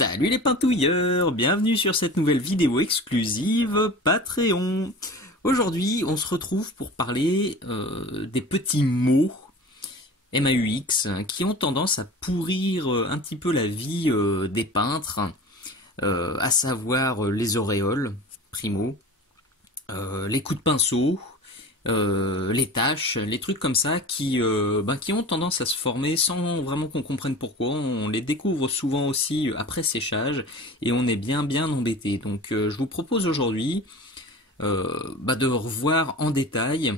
Salut les pintouilleurs, bienvenue sur cette nouvelle vidéo exclusive Patreon. Aujourd'hui, on se retrouve pour parler des petits mots MAUX qui ont tendance à pourrir un petit peu la vie des peintres, à savoir les auréoles, primo, les coups de pinceau, les taches, les trucs comme ça qui ont tendance à se former sans vraiment qu'on comprenne pourquoi. On les découvre souvent aussi après séchage et on est bien embêté. Donc je vous propose aujourd'hui de revoir en détail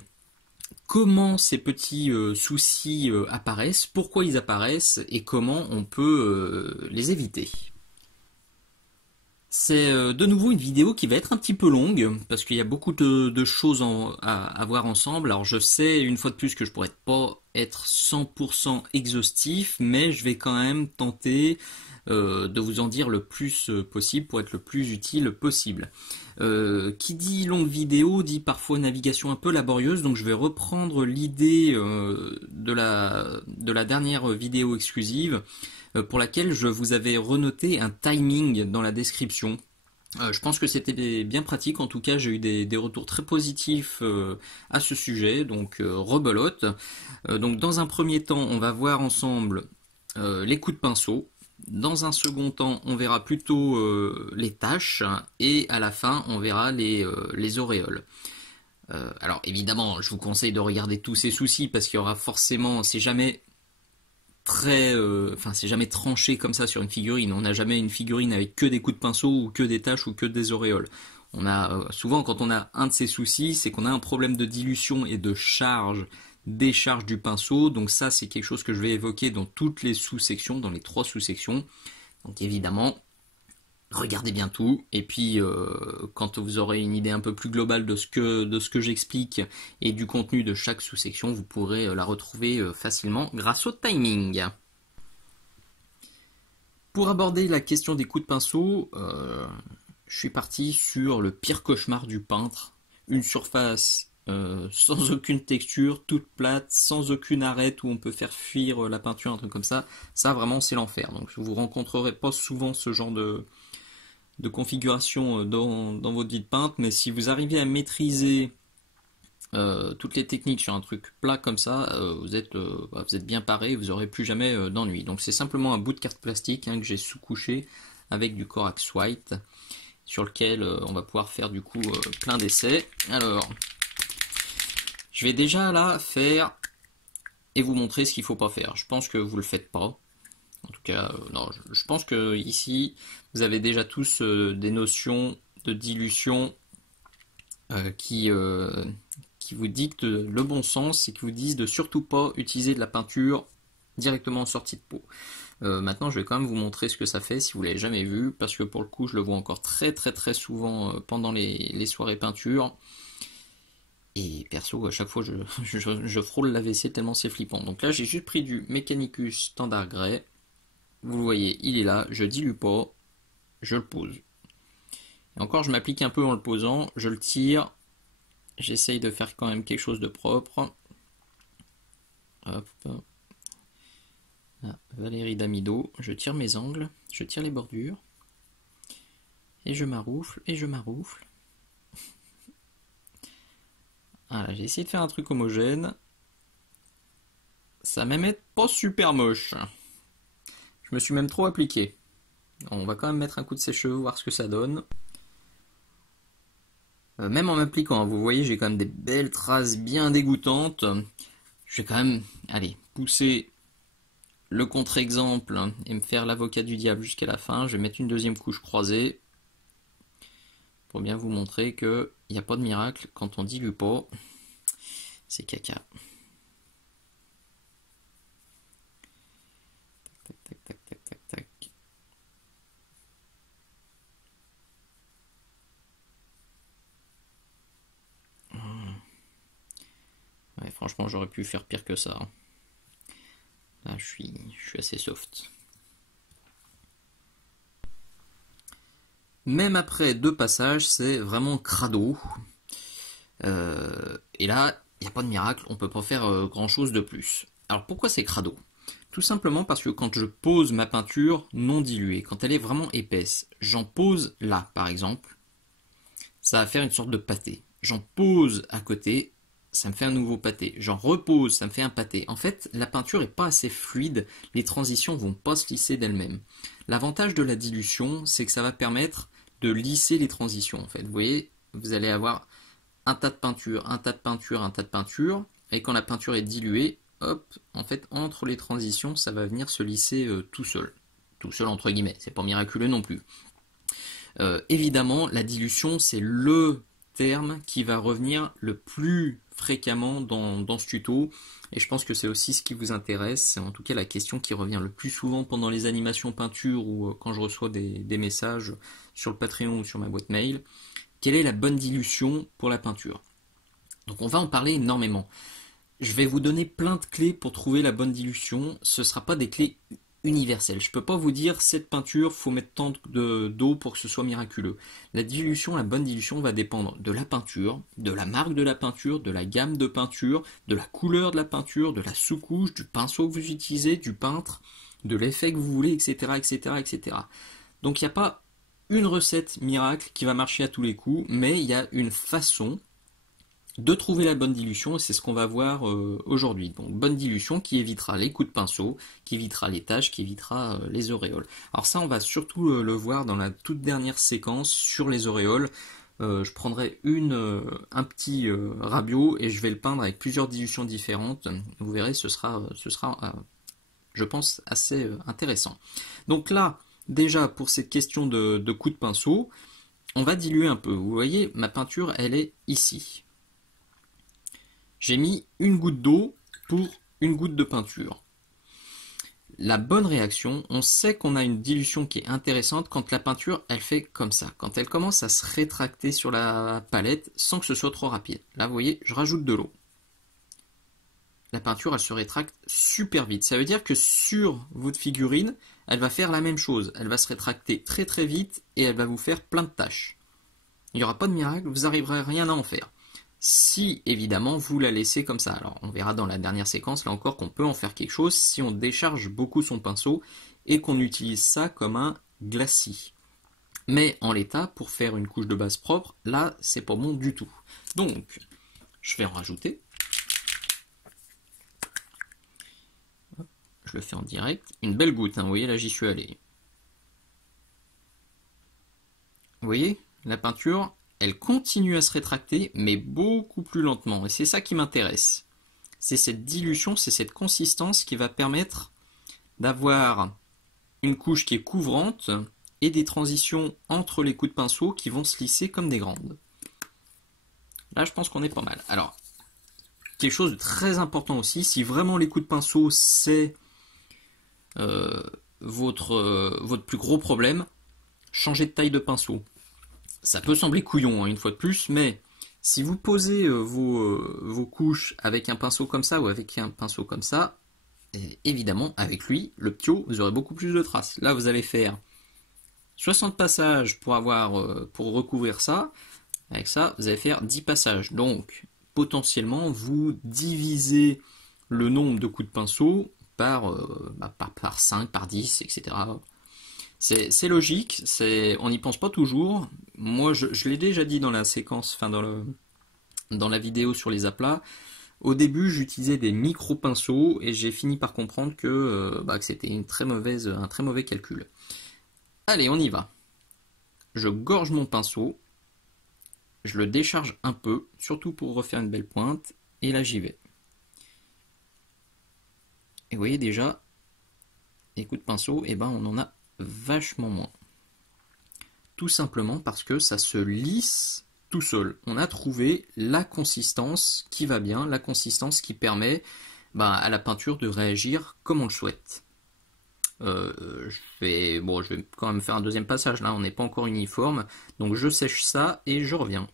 comment ces petits soucis apparaissent, pourquoi ils apparaissent et comment on peut les éviter. C'est de nouveau une vidéo qui va être un petit peu longue parce qu'il y a beaucoup de choses à voir ensemble. Alors je sais une fois de plus que je pourrais pas être 100% exhaustif, mais je vais quand même tenter de vous en dire le plus possible pour être le plus utile possible. Qui dit longue vidéo dit parfois navigation un peu laborieuse, donc je vais reprendre l'idée de la dernière vidéo exclusive pour laquelle je vous avais renoté un timing dans la description. Je pense que c'était bien pratique, en tout cas j'ai eu des retours très positifs à ce sujet, donc rebelote. Donc dans un premier temps, on va voir ensemble les coups de pinceau. Dans un second temps, on verra plutôt les taches, et à la fin, on verra les auréoles. Alors évidemment, je vous conseille de regarder tous ces soucis parce qu'il y aura forcément, c'est jamais c'est jamais tranché comme ça sur une figurine. On n'a jamais une figurine avec que des coups de pinceau ou que des taches ou que des auréoles. On a souvent, quand on a un de ces soucis, c'est qu'on a un problème de dilution et de décharge du pinceau. Donc ça, c'est quelque chose que je vais évoquer dans toutes les sous-sections, dans les 3 sous-sections. Donc évidemment, regardez bien tout, et puis quand vous aurez une idée un peu plus globale de ce que j'explique et du contenu de chaque sous-section, vous pourrez la retrouver facilement grâce au timing. Pour aborder la question des coups de pinceau, je suis parti sur le pire cauchemar du peintre, une surface sans aucune texture, toute plate, sans aucune arête où on peut faire fuir la peinture, un truc comme ça. Ça vraiment c'est l'enfer, donc vous rencontrerez pas souvent ce genre de configuration dans votre vie de peintre, mais si vous arrivez à maîtriser toutes les techniques sur un truc plat comme ça, vous êtes bien paré, vous n'aurez plus jamais d'ennui. Donc c'est simplement un bout de carte plastique que j'ai sous-couché avec du Corax White, sur lequel on va pouvoir faire du coup plein d'essais. Alors, je vais déjà là faire et vous montrer ce qu'il ne faut pas faire. Je pense que vous le faites pas. En tout cas, non, je pense que ici, vous avez déjà tous des notions de dilution qui vous dictent le bon sens et qui vous disent de surtout pas utiliser de la peinture directement en sortie de pot. Maintenant, je vais quand même vous montrer ce que ça fait si vous l'avez jamais vu, parce que pour le coup, je le vois encore très souvent pendant les soirées peinture. Et perso, à chaque fois, je frôle la WC tellement c'est flippant. Donc là, j'ai juste pris du Mechanicus Standard Grey. Vous le voyez, il est là, je dilue pas, je le pose. Et encore, je m'applique un peu en le posant, je le tire, j'essaye de faire quand même quelque chose de propre. Hop. Ah, Valérie Damido, je tire mes angles, je tire les bordures, et je maroufle, et je maroufle. Voilà, j'ai essayé de faire un truc homogène. Ça même être pas super moche. Je me suis même trop appliqué. On va quand même mettre un coup de sèche-cheveux, voir ce que ça donne. Même en m'appliquant, vous voyez, j'ai quand même des belles traces bien dégoûtantes. Je vais quand même, allez, pousser le contre-exemple et me faire l'avocat du diable jusqu'à la fin. Je vais mettre une deuxième couche croisée pour bien vous montrer qu'il n'y a pas de miracle quand on dilue pas. C'est caca. Tac. Ouais, franchement, j'aurais pu faire pire que ça. Là, je suis assez soft. Même après 2 passages, c'est vraiment crado. Et là, il n'y a pas de miracle, on peut pas faire grand chose de plus. Alors pourquoi c'est crado? Tout simplement parce que quand je pose ma peinture non diluée, quand elle est vraiment épaisse, j'en pose là par exemple, ça va faire une sorte de pâté. J'en pose à côté, ça me fait un nouveau pâté. J'en repose, ça me fait un pâté. En fait, la peinture n'est pas assez fluide, les transitions vont pas se lisser d'elles-mêmes. L'avantage de la dilution, c'est que ça va permettre de lisser les transitions. En fait, vous voyez, vous allez avoir un tas de peinture, un tas de peinture, un tas de peinture, et quand la peinture est diluée, hop, en fait, entre les transitions, ça va venir se lisser tout seul. Tout seul entre guillemets, c'est pas miraculeux non plus. Évidemment, la dilution, c'est le terme qui va revenir le plus fréquemment dans ce tuto, et je pense que c'est aussi ce qui vous intéresse, c'est en tout cas la question qui revient le plus souvent pendant les animations peinture ou quand je reçois des messages sur le Patreon ou sur ma boîte mail. Quelle est la bonne dilution pour la peinture? Donc on va en parler énormément. Je vais vous donner plein de clés pour trouver la bonne dilution. Ce ne sera pas des clés universelles. Je ne peux pas vous dire cette peinture, faut mettre tant d'eau pour que ce soit miraculeux. La dilution, la bonne dilution va dépendre de la peinture, de la marque de la peinture, de la gamme de peinture, de la couleur de la peinture, de la sous-couche, du pinceau que vous utilisez, du peintre, de l'effet que vous voulez, etc., etc., etc. Donc il n'y a pas une recette miracle qui va marcher à tous les coups, mais il y a une façon de trouver la bonne dilution, et c'est ce qu'on va voir aujourd'hui. Donc bonne dilution qui évitera les coups de pinceau, qui évitera les taches, qui évitera les auréoles. Alors ça, on va surtout le voir dans la toute dernière séquence sur les auréoles. Je prendrai un petit Rabio et je vais le peindre avec plusieurs dilutions différentes. Vous verrez, ce sera je pense, assez intéressant. Donc là, déjà pour cette question de coups de pinceau, on va diluer un peu. Vous voyez, ma peinture, elle est ici. J'ai mis une goutte d'eau pour une goutte de peinture. La bonne réaction, on sait qu'on a une dilution qui est intéressante quand la peinture, elle fait comme ça. Quand elle commence à se rétracter sur la palette sans que ce soit trop rapide. Là, vous voyez, je rajoute de l'eau. La peinture, elle se rétracte super vite. Ça veut dire que sur votre figurine, elle va faire la même chose. Elle va se rétracter très très vite et elle va vous faire plein de taches. Il n'y aura pas de miracle, vous n'arriverez à rien à en faire. Si, évidemment, vous la laissez comme ça. Alors, on verra dans la dernière séquence, là encore, qu'on peut en faire quelque chose si on décharge beaucoup son pinceau et qu'on utilise ça comme un glacis. Mais en l'état, pour faire une couche de base propre, là, c'est pas bon du tout. Donc, je vais en rajouter. Je le fais en direct. Une belle goutte, hein, vous voyez, là, j'y suis allé. Vous voyez, la peinture, elle continue à se rétracter, mais beaucoup plus lentement. Et c'est ça qui m'intéresse. C'est cette dilution, c'est cette consistance qui va permettre d'avoir une couche qui est couvrante et des transitions entre les coups de pinceau qui vont se lisser comme des grandes. Là, je pense qu'on est pas mal. Alors, quelque chose de très important aussi, si vraiment les coups de pinceau, c'est votre plus gros problème, changez de taille de pinceau. Ça peut sembler couillon, hein, une fois de plus, mais si vous posez vos couches avec un pinceau comme ça ou avec un pinceau comme ça, évidemment, avec lui, le ptio, vous aurez beaucoup plus de traces. Là, vous allez faire 60 passages pour recouvrir ça. Avec ça, vous allez faire 10 passages. Donc, potentiellement, vous divisez le nombre de coups de pinceau par 5, par 10, etc. C'est logique, on n'y pense pas toujours. Moi, je l'ai déjà dit dans la séquence, enfin dans la vidéo sur les aplats. Au début, j'utilisais des micro-pinceaux et j'ai fini par comprendre que c'était un très mauvais calcul. Allez, on y va. Je gorge mon pinceau, je le décharge un peu, surtout pour refaire une belle pointe, et là j'y vais. Et vous voyez déjà, les coups de pinceau, on en a vachement moins. Tout simplement parce que ça se lisse tout seul. On a trouvé la consistance qui va bien, la consistance qui permet à la peinture de réagir comme on le souhaite. Je vais quand même faire un deuxième passage, là on n'est pas encore uniforme, donc je sèche ça et je reviens.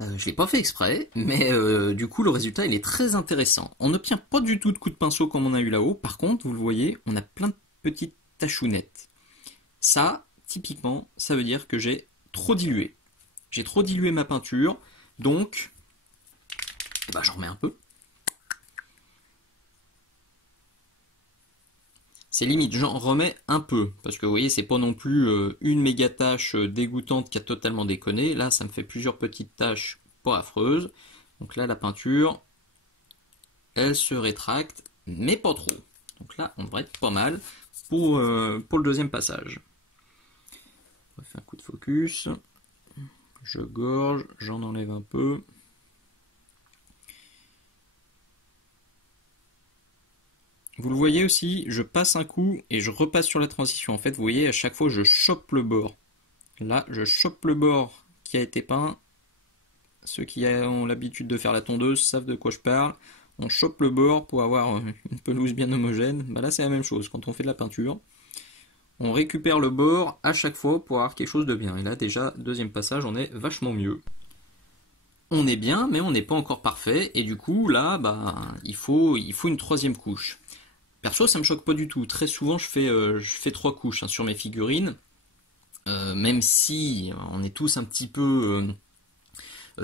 Je ne l'ai pas fait exprès, mais du coup le résultat il est très intéressant. On n'obtient pas du tout de coup de pinceau comme on a eu là-haut, par contre vous le voyez, on a plein de petites tachounettes. Ça, typiquement, ça veut dire que j'ai trop dilué. J'ai trop dilué ma peinture, donc j'en remets un peu. c'est limite, j'en remets un peu, parce que vous voyez, c'est pas non plus une méga tâche dégoûtante qui a totalement déconné. Là, ça me fait plusieurs petites taches pas affreuses. Donc là, la peinture, elle se rétracte, mais pas trop. Donc là, on devrait être pas mal pour le deuxième passage. On va faire un coup de focus. Je gorge, j'en enlève un peu. Vous le voyez aussi, je passe un coup et je repasse sur la transition. En fait, vous voyez, à chaque fois, je chope le bord. Là, je chope le bord qui a été peint. Ceux qui ont l'habitude de faire la tondeuse savent de quoi je parle. On chope le bord pour avoir une pelouse bien homogène. Bah là, c'est la même chose. Quand on fait de la peinture, on récupère le bord à chaque fois pour avoir quelque chose de bien. Et là, déjà, deuxième passage, on est vachement mieux. On est bien, mais on n'est pas encore parfait. Et du coup, là, bah, il faut une troisième couche. Perso, ça me choque pas du tout. Très souvent, je fais 3 couches sur mes figurines. Même si on est tous un petit peu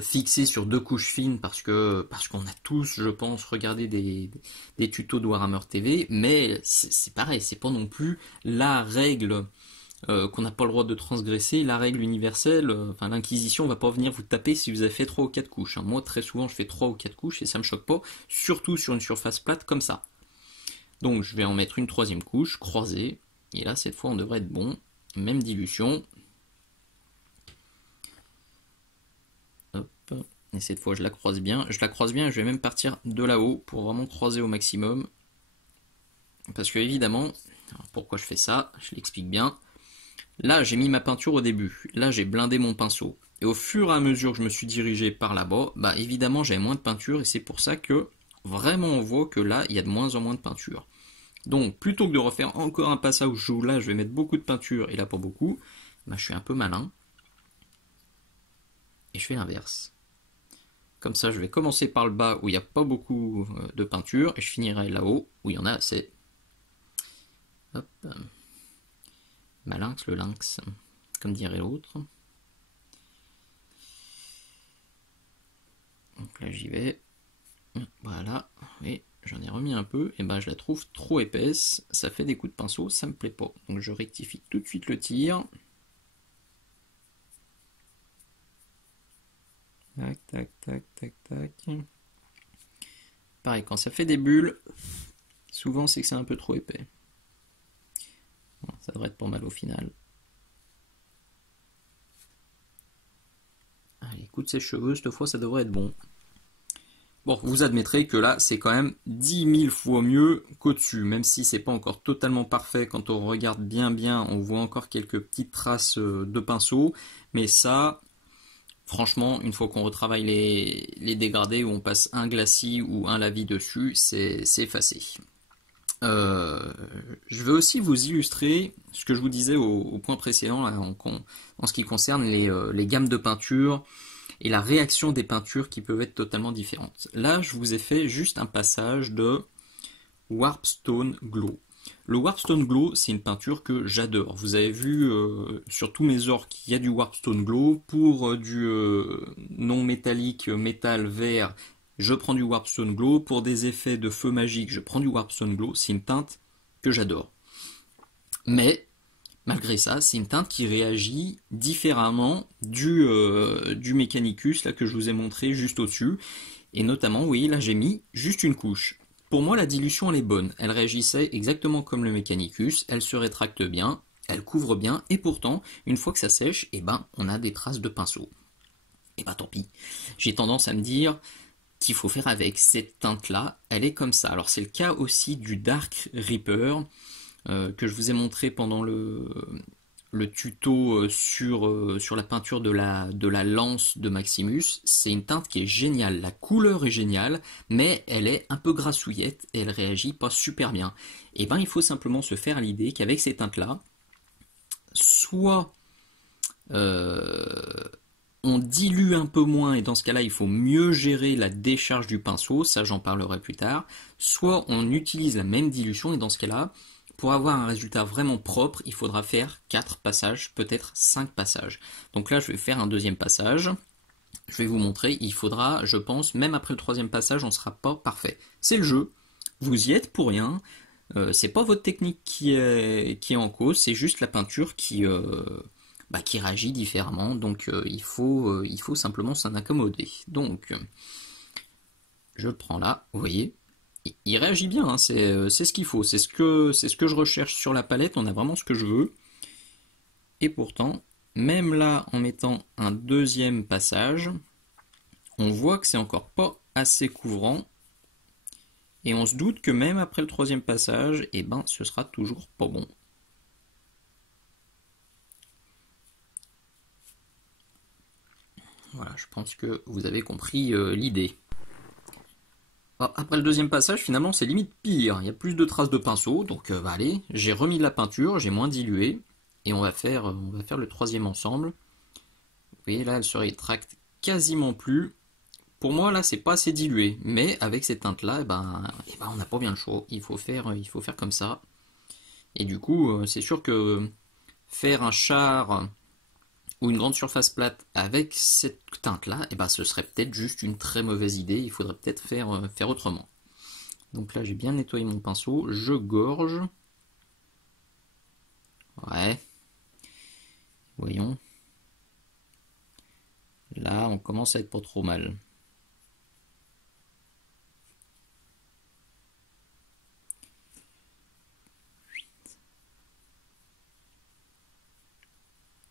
fixés sur 2 couches fines parce qu'on a tous, je pense, regardé des tutos de Warhammer TV. Mais c'est pareil, c'est pas non plus la règle qu'on n'a pas le droit de transgresser, la règle universelle. Enfin, l'Inquisition va pas venir vous taper si vous avez fait 3 ou 4 couches. Moi, très souvent, je fais 3 ou 4 couches et ça me choque pas, surtout sur une surface plate comme ça. Donc je vais en mettre une troisième couche, croisée, et là cette fois on devrait être bon, même dilution. Hop. Et cette fois je la croise bien, je vais même partir de là-haut pour vraiment croiser au maximum. Parce que évidemment, pourquoi je fais ça, je l'explique bien. Là j'ai mis ma peinture au début, là j'ai blindé mon pinceau. Et au fur et à mesure que je me suis dirigé par là-bas, bah évidemment j'avais moins de peinture et c'est pour ça que vraiment on voit que là il y a de moins en moins de peinture. Donc plutôt que de refaire encore un passage où là je vais mettre beaucoup de peinture et là pas beaucoup, bah, je suis un peu malin et je fais l'inverse. Comme ça je vais commencer par le bas où il n'y a pas beaucoup de peinture et je finirai là-haut où il y en a assez. Hop. Malinx le lynx, comme dirait l'autre. Donc là j'y vais. Voilà. Et j'en ai remis un peu, et ben je la trouve trop épaisse, ça fait des coups de pinceau, ça me plaît pas. Donc je rectifie tout de suite le tir. Tac, tac, tac, tac, tac. Pareil, quand ça fait des bulles, souvent c'est que c'est un peu trop épais. Bon, ça devrait être pas mal au final. Allez, coup de sèche-cheveux, cette fois ça devrait être bon. Bon, vous admettrez que là, c'est quand même 10 000 fois mieux qu'au-dessus, même si c'est pas encore totalement parfait. Quand on regarde bien, on voit encore quelques petites traces de pinceau. Mais ça, franchement, une fois qu'on retravaille les dégradés, où on passe un glacis ou un lavis dessus, c'est effacé. Je veux aussi vous illustrer ce que je vous disais au point précédent, là, en ce qui concerne les gammes de peinture et la réaction des peintures qui peuvent être totalement différentes. Là, je vous ai fait juste un passage de Warpstone Glow. Le Warpstone Glow, c'est une peinture que j'adore. Vous avez vu sur tous mes orques qu'il y a du Warpstone Glow. Pour du non métallique, métal vert, je prends du Warpstone Glow. Pour des effets de feu magique, je prends du Warpstone Glow. C'est une teinte que j'adore. Mais malgré ça, c'est une teinte qui réagit différemment du Mechanicus là, que je vous ai montré juste au-dessus. Et notamment, vous voyez, là j'ai mis juste une couche. Pour moi, la dilution, elle est bonne. Elle réagissait exactement comme le Mechanicus, elle se rétracte bien, elle couvre bien, et pourtant, une fois que ça sèche, eh ben, on a des traces de pinceau. Et ben tant pis. J'ai tendance à me dire qu'il faut faire avec. Cette teinte-là, elle est comme ça. Alors c'est le cas aussi du Dark Reaper, que je vous ai montré pendant le tuto sur la peinture de la lance de Maximus. C'est une teinte qui est géniale, la couleur est géniale, mais elle est un peu grassouillette et elle réagit pas super bien. Et ben il faut simplement se faire l'idée qu'avec ces teintes-là, soit on dilue un peu moins et dans ce cas-là il faut mieux gérer la décharge du pinceau, ça j'en parlerai plus tard, soit on utilise la même dilution et dans ce cas-là, pour avoir un résultat vraiment propre, il faudra faire 4 passages, peut-être 5 passages. Donc là, je vais faire un deuxième passage. Je vais vous montrer, il faudra, je pense, même après le troisième passage, on ne sera pas parfait. C'est le jeu, vous y êtes pour rien. C'est pas votre technique qui est en cause, c'est juste la peinture qui réagit différemment. Donc il faut simplement s'en accommoder. Donc je le prends là, vous voyez. Il réagit bien, hein, c'est ce qu'il faut, c'est ce que je recherche sur la palette, on a vraiment ce que je veux. Et pourtant, même là, en mettant un deuxième passage, on voit que c'est encore pas assez couvrant. Et on se doute que même après le troisième passage, eh ben, ce sera toujours pas bon. Voilà, je pense que vous avez compris l'idée. Après le deuxième passage, finalement, c'est limite pire. Il y a plus de traces de pinceau, donc bah, allez, j'ai remis de la peinture, j'ai moins dilué, et on va faire le troisième ensemble. Vous voyez, là, elle se rétracte quasiment plus. Pour moi, là, c'est pas assez dilué, mais avec cette teinte-là, on n'a pas bien le choix. Il faut faire comme ça. Et du coup, c'est sûr que faire un char ou une grande surface plate avec cette teinte-là, ce serait peut-être juste une très mauvaise idée. Il faudrait peut-être faire autrement. Donc là, j'ai bien nettoyé mon pinceau. Je gorge. Ouais. Voyons. Là, on commence à être pas trop mal.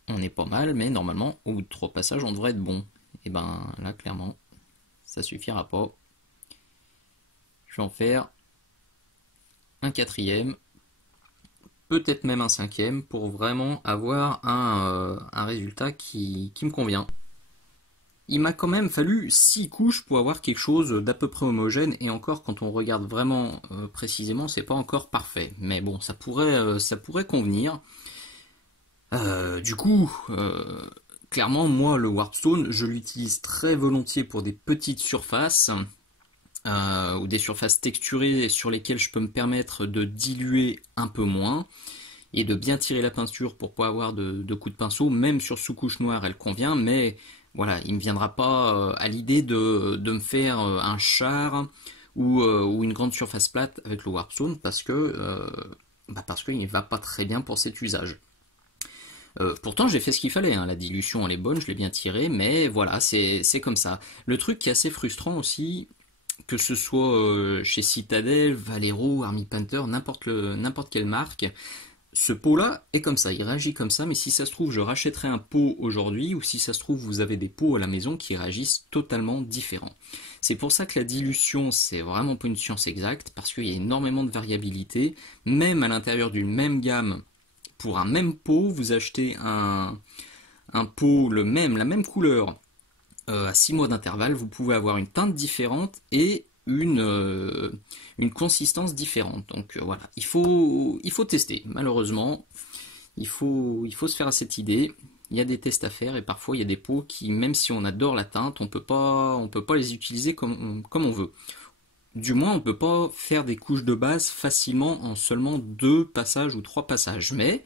On est pas mal, mais normalement, au bout de 3 passages, on devrait être bon. Et ben là, clairement, ça suffira pas. Je vais en faire un quatrième, peut-être même un cinquième, pour vraiment avoir un résultat qui me convient. Il m'a quand même fallu 6 couches pour avoir quelque chose d'à peu près homogène, et encore quand on regarde vraiment précisément, c'est pas encore parfait. Mais bon, ça pourrait convenir. Du coup, clairement, moi, le Warpstone, je l'utilise très volontiers pour des petites surfaces, ou des surfaces texturées sur lesquelles je peux me permettre de diluer un peu moins, et de bien tirer la peinture pour pas avoir de coups de pinceau. Même sur sous-couche noire, elle convient, mais voilà, il ne me viendra pas à l'idée de me faire un char ou une grande surface plate avec le Warpstone, parce qu'il ne va pas très bien pour cet usage. Pourtant, j'ai fait ce qu'il fallait, hein. La dilution, elle est bonne, je l'ai bien tirée, mais voilà, c'est comme ça. Le truc qui est assez frustrant aussi, que ce soit chez Citadel, Valero, Army Painter, n'importe quelle marque, ce pot-là est comme ça, il réagit comme ça, mais si ça se trouve, je rachèterai un pot aujourd'hui, ou si ça se trouve, vous avez des pots à la maison qui réagissent totalement différents. C'est pour ça que la dilution, c'est vraiment pas une science exacte, parce qu'il y a énormément de variabilité, même à l'intérieur d'une même gamme. Pour un même pot, vous achetez un pot la même couleur à 6 mois d'intervalle, vous pouvez avoir une teinte différente et une consistance différente. Donc voilà, il faut tester. Malheureusement, il faut se faire à cette idée. Il y a des tests à faire et parfois il y a des pots qui, même si on adore la teinte, on peut pas les utiliser comme on veut. Du moins, on peut pas faire des couches de base facilement en seulement 2 passages ou 3 passages. Mais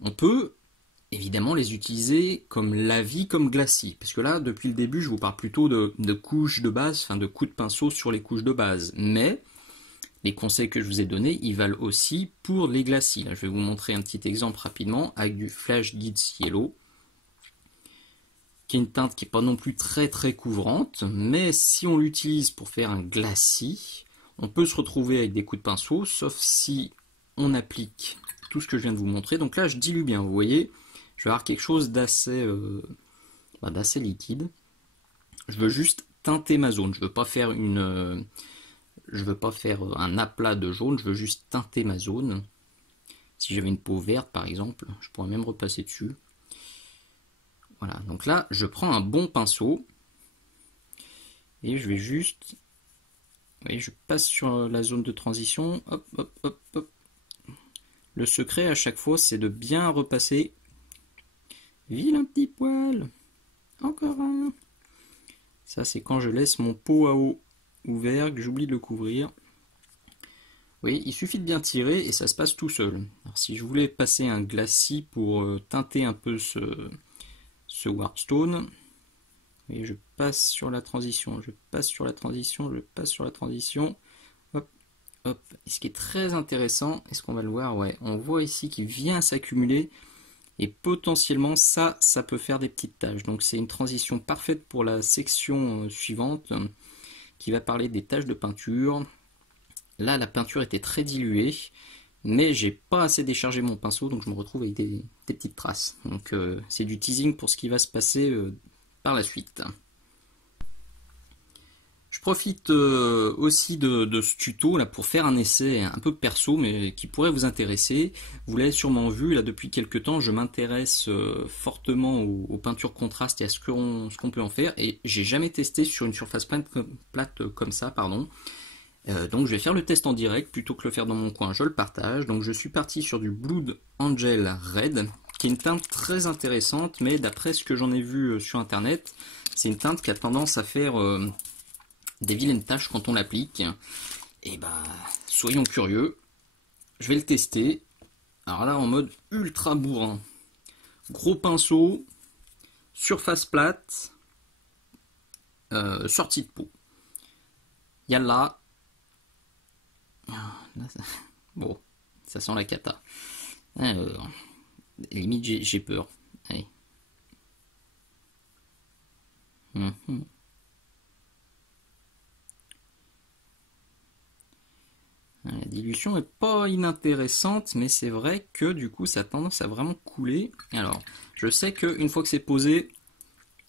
on peut évidemment les utiliser comme lavis, comme glacis. Parce que là, depuis le début, je vous parle plutôt de couches de base, enfin de coups de pinceau sur les couches de base. Mais les conseils que je vous ai donnés, ils valent aussi pour les glacis. Là, je vais vous montrer un petit exemple rapidement avec du Flash Gits Yellow, qui est une teinte qui n'est pas non plus très très couvrante, mais si on l'utilise pour faire un glacis, on peut se retrouver avec des coups de pinceau, sauf si on applique tout ce que je viens de vous montrer. Donc là, je dilue bien, vous voyez, je vais avoir quelque chose d'assez liquide. Je veux juste teinter ma zone, je veux pas faire je veux pas faire un aplat de jaune, je veux juste teinter ma zone. Si j'avais une peau verte par exemple, je pourrais même repasser dessus. Voilà, donc là, je prends un bon pinceau et je vais juste, vous voyez, je passe sur la zone de transition, hop, hop, hop, hop. Le secret à chaque fois, c'est de bien repasser. Vilain petit poil, encore un. Ça, c'est quand je laisse mon pot à eau ouvert, que j'oublie de le couvrir. Oui, il suffit de bien tirer et ça se passe tout seul. Alors, si je voulais passer un glacis pour teinter un peu ce Warpstone, et je passe sur la transition, je passe sur la transition, je passe sur la transition, hop, Hop. Et ce qui est très intéressant, est-ce qu'on va le voir? Ouais, on voit ici qu'il vient s'accumuler. Et potentiellement, ça peut faire des petites taches. Donc c'est une transition parfaite pour la section suivante, qui va parler des taches de peinture. Là, la peinture était très diluée, mais j'ai pas assez déchargé mon pinceau, donc je me retrouve avec des petites traces. Donc c'est du teasing pour ce qui va se passer par la suite. Je profite aussi de ce tuto là pour faire un essai un peu perso mais qui pourrait vous intéresser. Vous l'avez sûrement vu là depuis quelques temps, je m'intéresse fortement aux peintures contrastes et à ce qu'on peut en faire et j'ai jamais testé sur une surface plate comme ça, pardon. Donc je vais faire le test en direct plutôt que le faire dans mon coin, je le partage. Donc je suis parti sur du Blood Angel Red qui est une teinte très intéressante mais d'après ce que j'en ai vu sur internet, c'est une teinte qui a tendance à faire des vilaines taches quand on l'applique. Et bah, soyons curieux. Je vais le tester. Alors là, en mode ultra bourrin. Gros pinceau, surface plate, sortie de peau. Yalla. Bon, ça sent la cata. Alors, limite j'ai peur. Allez. La dilution est pas inintéressante, mais c'est vrai que du coup ça a tendance à vraiment couler. Alors, je sais qu'une fois que c'est posé,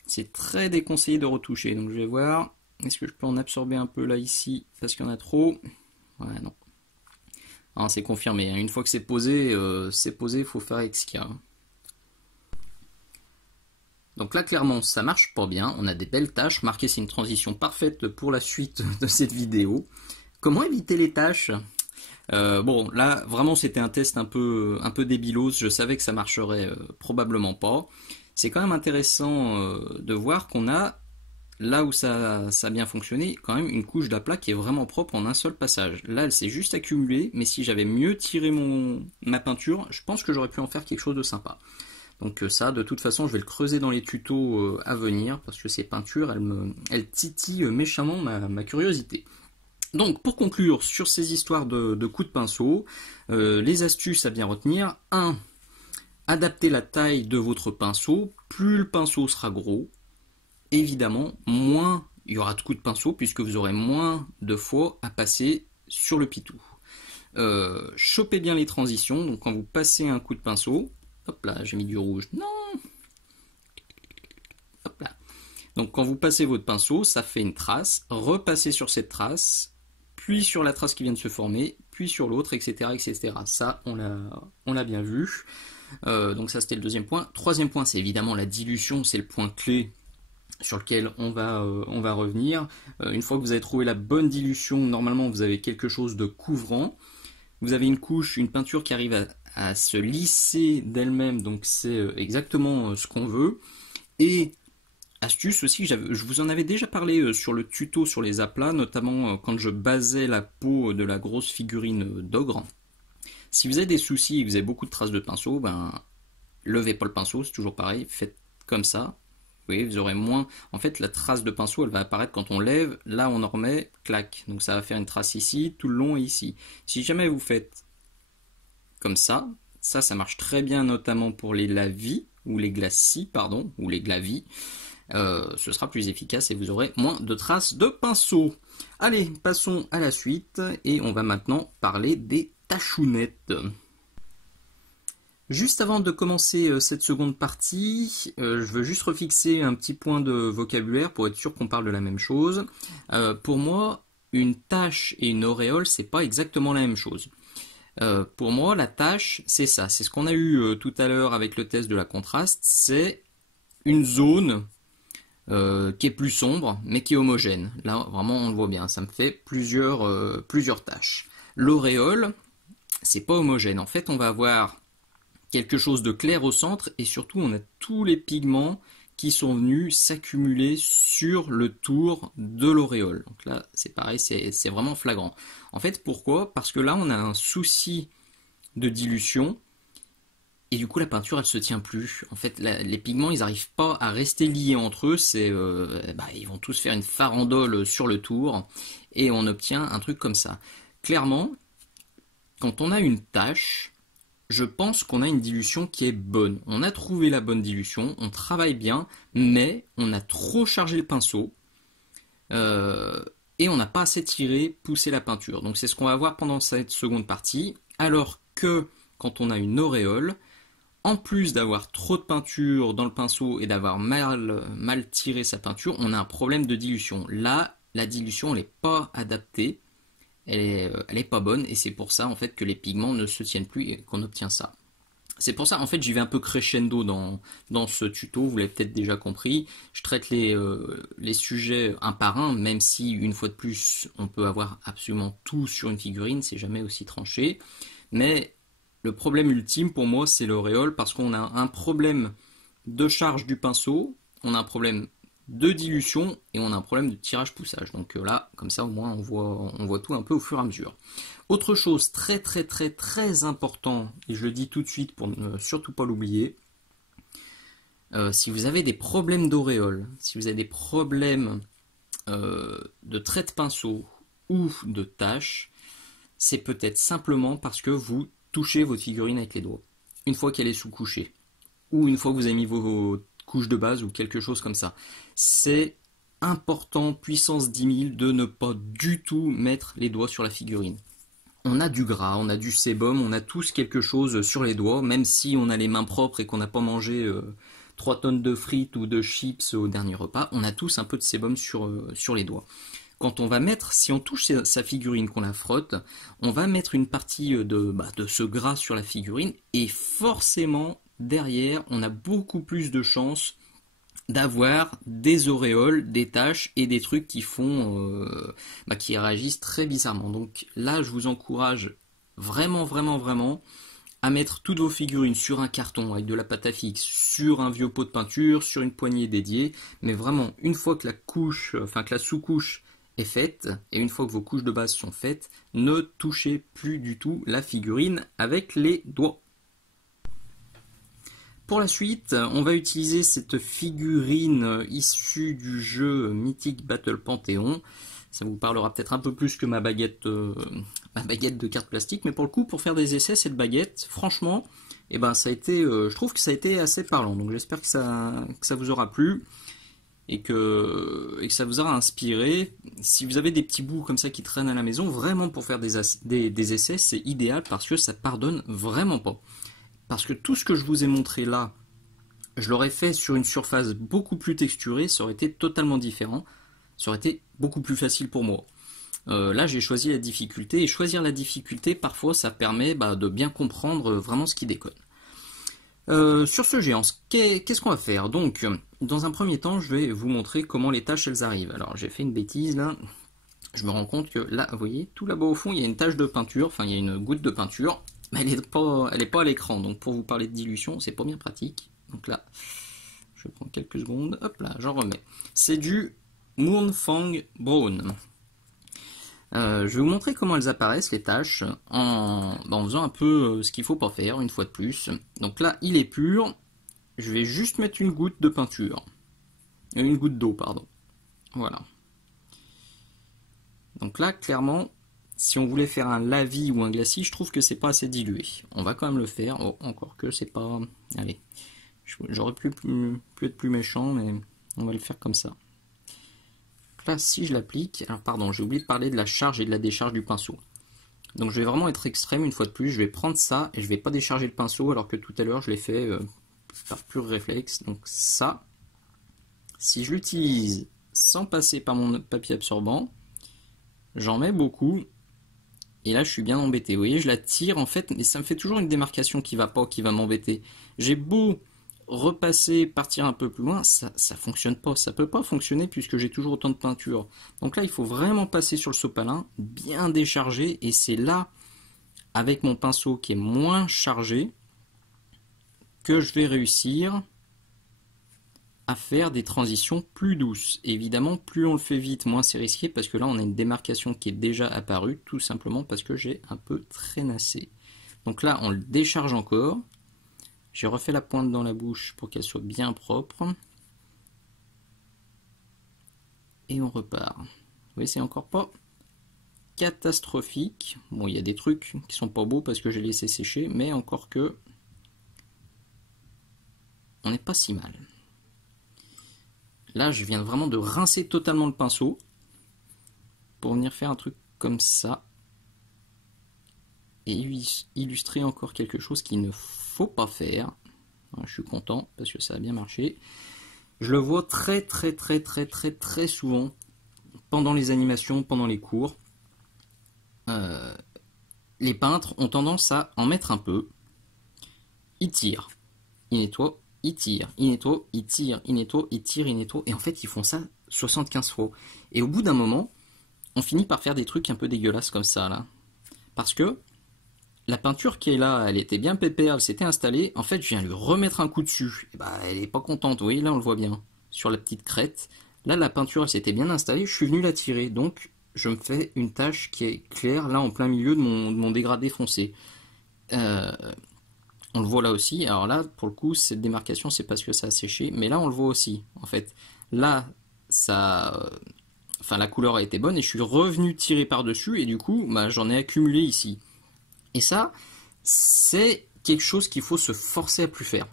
c'est très déconseillé de retoucher. Donc je vais voir, est-ce que je peux en absorber un peu là ici, parce qu'il y en a trop. Ouais, non. Ah, c'est confirmé, hein. Une fois que c'est posé, il faut faire avec ce qu'il y a. Donc là, clairement, ça marche pas bien. On a des belles taches. Marquez, c'est une transition parfaite pour la suite de cette vidéo. Comment éviter les taches? Bon, là, vraiment, c'était un test un peu débilos. Je savais que ça marcherait probablement pas. C'est quand même intéressant de voir qu'on a, là où ça a bien fonctionné, quand même une couche d'aplat qui est vraiment propre en un seul passage. Là, elle s'est juste accumulée, mais si j'avais mieux tiré ma peinture, je pense que j'aurais pu en faire quelque chose de sympa. Donc ça, de toute façon, je vais le creuser dans les tutos à venir, parce que ces peintures, elles titillent méchamment ma curiosité. Donc pour conclure sur ces histoires de coups de pinceau, les astuces à bien retenir: 1. Adaptez la taille de votre pinceau. Plus le pinceau sera gros, évidemment, moins il y aura de coups de pinceau, puisque vous aurez moins de fois à passer sur le pitou. Chopez bien les transitions, donc quand vous passez un coup de pinceau, hop là, j'ai mis du rouge, non, hop là. Donc quand vous passez votre pinceau, ça fait une trace, repassez sur cette trace, puis sur la trace qui vient de se former, puis sur l'autre, etc., etc. Ça, on l'a bien vu. Donc ça, c'était le deuxième point. Troisième point, c'est évidemment la dilution, c'est le point clé sur lequel on va revenir. Une fois que vous avez trouvé la bonne dilution, normalement, vous avez quelque chose de couvrant. Vous avez une couche, une peinture qui arrive à se lisser d'elle-même, donc c'est exactement ce qu'on veut. Et astuce aussi, je vous en avais déjà parlé sur le tuto sur les aplats, notamment quand je basais la peau de la grosse figurine d'ogre. Si vous avez des soucis et que vous avez beaucoup de traces de pinceau, ben levez pas le pinceau, c'est toujours pareil, faites comme ça. Vous voyez, vous aurez moins. En fait, la trace de pinceau, elle va apparaître quand on lève, là on en remet, clac. Donc ça va faire une trace ici, tout le long et ici. Si jamais vous faites comme ça marche très bien, notamment pour les lavis, ou les glacis, pardon, ou les glavis. Ce sera plus efficace et vous aurez moins de traces de pinceau. Allez, passons à la suite et on va maintenant parler des tachounettes. Juste avant de commencer cette seconde partie, je veux juste refixer un petit point de vocabulaire pour être sûr qu'on parle de la même chose. Pour moi, une tache et une auréole, c'est pas exactement la même chose. Pour moi, la tache, c'est ça. C'est ce qu'on a eu tout à l'heure avec le test de la contraste. C'est une zone qui est plus sombre, mais qui est homogène. Là, vraiment, on le voit bien. Ça me fait plusieurs taches. L'auréole, c'est pas homogène. En fait, on va avoir quelque chose de clair au centre et surtout, on a tous les pigments qui sont venus s'accumuler sur le tour de l'auréole. Donc là, c'est pareil, c'est vraiment flagrant. En fait, pourquoi? Parce que là, on a un souci de dilution. Et du coup, la peinture, elle se tient plus. En fait, les pigments, ils n'arrivent pas à rester liés entre eux. Ils vont tous faire une farandole sur le tour. Et on obtient un truc comme ça. clairement, quand on a une tâche, je pense qu'on a une dilution qui est bonne. On a trouvé la bonne dilution, on travaille bien, mais on a trop chargé le pinceau et on n'a pas assez tiré, poussé la peinture. Donc c'est ce qu'on va voir pendant cette seconde partie. Alors que quand on a une auréole, en plus d'avoir trop de peinture dans le pinceau et d'avoir mal tiré sa peinture, on a un problème de dilution. Là, la dilution n'est pas adaptée, elle est pas bonne, et c'est pour ça en fait que les pigments ne se tiennent plus et qu'on obtient ça. C'est pour ça en fait j'y vais un peu crescendo dans ce tuto, vous l'avez peut-être déjà compris. Je traite les sujets un par un, même si une fois de plus on peut avoir absolument tout sur une figurine, c'est jamais aussi tranché. Mais le problème ultime pour moi c'est l'auréole, parce qu'on a un problème de charge du pinceau, on a un problème de dilution et on a un problème de tirage-poussage. Donc là, comme ça au moins on voit tout un peu au fur et à mesure. Autre chose très important, et je le dis tout de suite pour ne surtout pas l'oublier, si vous avez des problèmes d'auréole, si vous avez des problèmes de trait de pinceau ou de tâches, c'est peut-être simplement parce que vous touchez votre figurine avec les doigts, une fois qu'elle est sous-couchée, ou une fois que vous avez mis vos couches de base ou quelque chose comme ça. C'est important, puissance 10 000, de ne pas du tout mettre les doigts sur la figurine. On a du gras, on a du sébum, on a tous quelque chose sur les doigts, même si on a les mains propres et qu'on n'a pas mangé 3 tonnes de frites ou de chips au dernier repas, on a tous un peu de sébum sur les doigts. Quand on va mettre, si on touche sa figurine, qu'on la frotte, on va mettre une partie de ce gras sur la figurine, et forcément, derrière, on a beaucoup plus de chances d'avoir des auréoles, des taches et des trucs qui font, qui réagissent très bizarrement. Donc là, je vous encourage vraiment à mettre toutes vos figurines sur un carton avec de la pâte à fixe, sur un vieux pot de peinture, sur une poignée dédiée. Mais vraiment, une fois que la sous-couche est faite, et une fois que vos couches de base sont faites, ne touchez plus du tout la figurine avec les doigts. Pour la suite, on va utiliser cette figurine issue du jeu Mythic Battle Panthéon. Ça vous parlera peut-être un peu plus que ma baguette de carte plastique, mais pour le coup, pour faire des essais, cette baguette, franchement, ça a été, je trouve que ça a été assez parlant. Donc j'espère que ça vous aura plu et que ça vous aura inspiré. Si vous avez des petits bouts comme ça qui traînent à la maison, vraiment pour faire des essais, c'est idéal parce que ça pardonne vraiment pas. Parce que tout ce que je vous ai montré là, je l'aurais fait sur une surface beaucoup plus texturée, ça aurait été totalement différent, ça aurait été beaucoup plus facile pour moi. Là j'ai choisi la difficulté, et choisir la difficulté parfois ça permet de bien comprendre vraiment ce qui déconne. Sur ce géant, qu'est-ce qu'on va faire? Donc, dans un premier temps, je vais vous montrer comment les tâches elles arrivent. Alors j'ai fait une bêtise là, je me rends compte que là, vous voyez, tout là-bas au fond, il y a une tache de peinture, enfin il y a une goutte de peinture. Mais elle est pas à l'écran, donc pour vous parler de dilution, c'est pas bien pratique. Donc là, je vais prendre quelques secondes, hop là, j'en remets. C'est du Moonfang Brown. Je vais vous montrer comment elles apparaissent, les taches, en faisant un peu ce qu'il faut pas faire, une fois de plus. Donc là, il est pur, je vais juste mettre une goutte de peinture. Une goutte d'eau, pardon. Voilà. Donc là, clairement, si on voulait faire un lavis ou un glacis, je trouve que c'est pas assez dilué. On va quand même le faire. Oh, encore que c'est pas... Allez, j'aurais pu être plus méchant, mais on va le faire comme ça. Donc là, si je l'applique... Alors pardon, j'ai oublié de parler de la charge et de la décharge du pinceau. Donc je vais vraiment être extrême une fois de plus. Je vais prendre ça et je vais pas décharger le pinceau, alors que tout à l'heure je l'ai fait par pur réflexe. Donc ça, si je l'utilise sans passer par mon papier absorbant, j'en mets beaucoup. Et là, je suis bien embêté. Vous voyez, je la tire en fait, mais ça me fait toujours une démarcation qui va pas, qui va m'embêter. J'ai beau repasser, partir un peu plus loin, ça fonctionne pas. Ça peut pas fonctionner puisque j'ai toujours autant de peinture. Donc là, il faut vraiment passer sur le sopalin, bien décharger. Et c'est là, avec mon pinceau qui est moins chargé, que je vais réussir à faire des transitions plus douces. Et évidemment, plus on le fait vite, moins c'est risqué, parce que là on a une démarcation qui est déjà apparue, tout simplement parce que j'ai un peu traînassé. Donc là on le décharge encore. J'ai refait la pointe dans la bouche pour qu'elle soit bien propre. Et on repart. Vous voyez, c'est encore pas catastrophique. Bon, il y a des trucs qui sont pas beaux parce que j'ai laissé sécher, mais encore que on n'est pas si mal. Là, je viens vraiment de rincer totalement le pinceau pour venir faire un truc comme ça et illustrer encore quelque chose qu'il ne faut pas faire. Je suis content parce que ça a bien marché. Je le vois très souvent pendant les animations, pendant les cours. Les peintres ont tendance à en mettre un peu. Ils tirent, ils nettoient, ils tirent, ils nettoient, ils tirent, ils nettoient, ils tirent, ils nettoient. Et en fait, ils font ça 75 fois. Et au bout d'un moment, on finit par faire des trucs un peu dégueulasses comme ça, là. Parce que la peinture qui est là, elle était bien pépère, elle s'était installée. En fait, je viens lui remettre un coup dessus. Et bah, elle est pas contente. Vous voyez, là, on le voit bien. Sur la petite crête. Là, la peinture, elle s'était bien installée. Je suis venu la tirer. Donc, je me fais une tache qui est claire, là, en plein milieu de mon dégradé foncé. On le voit là aussi. Alors là, pour le coup, cette démarcation, c'est parce que ça a séché. Mais là, on le voit aussi, en fait. Là, ça... Enfin, la couleur a été bonne et je suis revenu tirer par-dessus. Et du coup, bah, j'en ai accumulé ici. Et ça, c'est quelque chose qu'il faut se forcer à plus faire.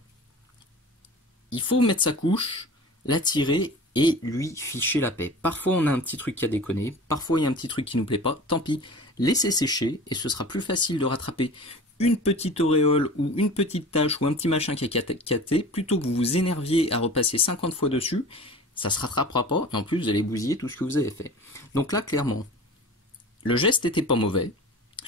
Il faut mettre sa couche, la tirer et lui ficher la paix. Parfois on a un petit truc qui a déconné, parfois il y a un petit truc qui nous plaît pas, tant pis, laissez sécher et ce sera plus facile de rattraper une petite auréole ou une petite tache ou un petit machin qui a caté, plutôt que vous vous énerviez à repasser 50 fois dessus, ça se rattrapera pas et en plus vous allez bousiller tout ce que vous avez fait. Donc là clairement, le geste était pas mauvais.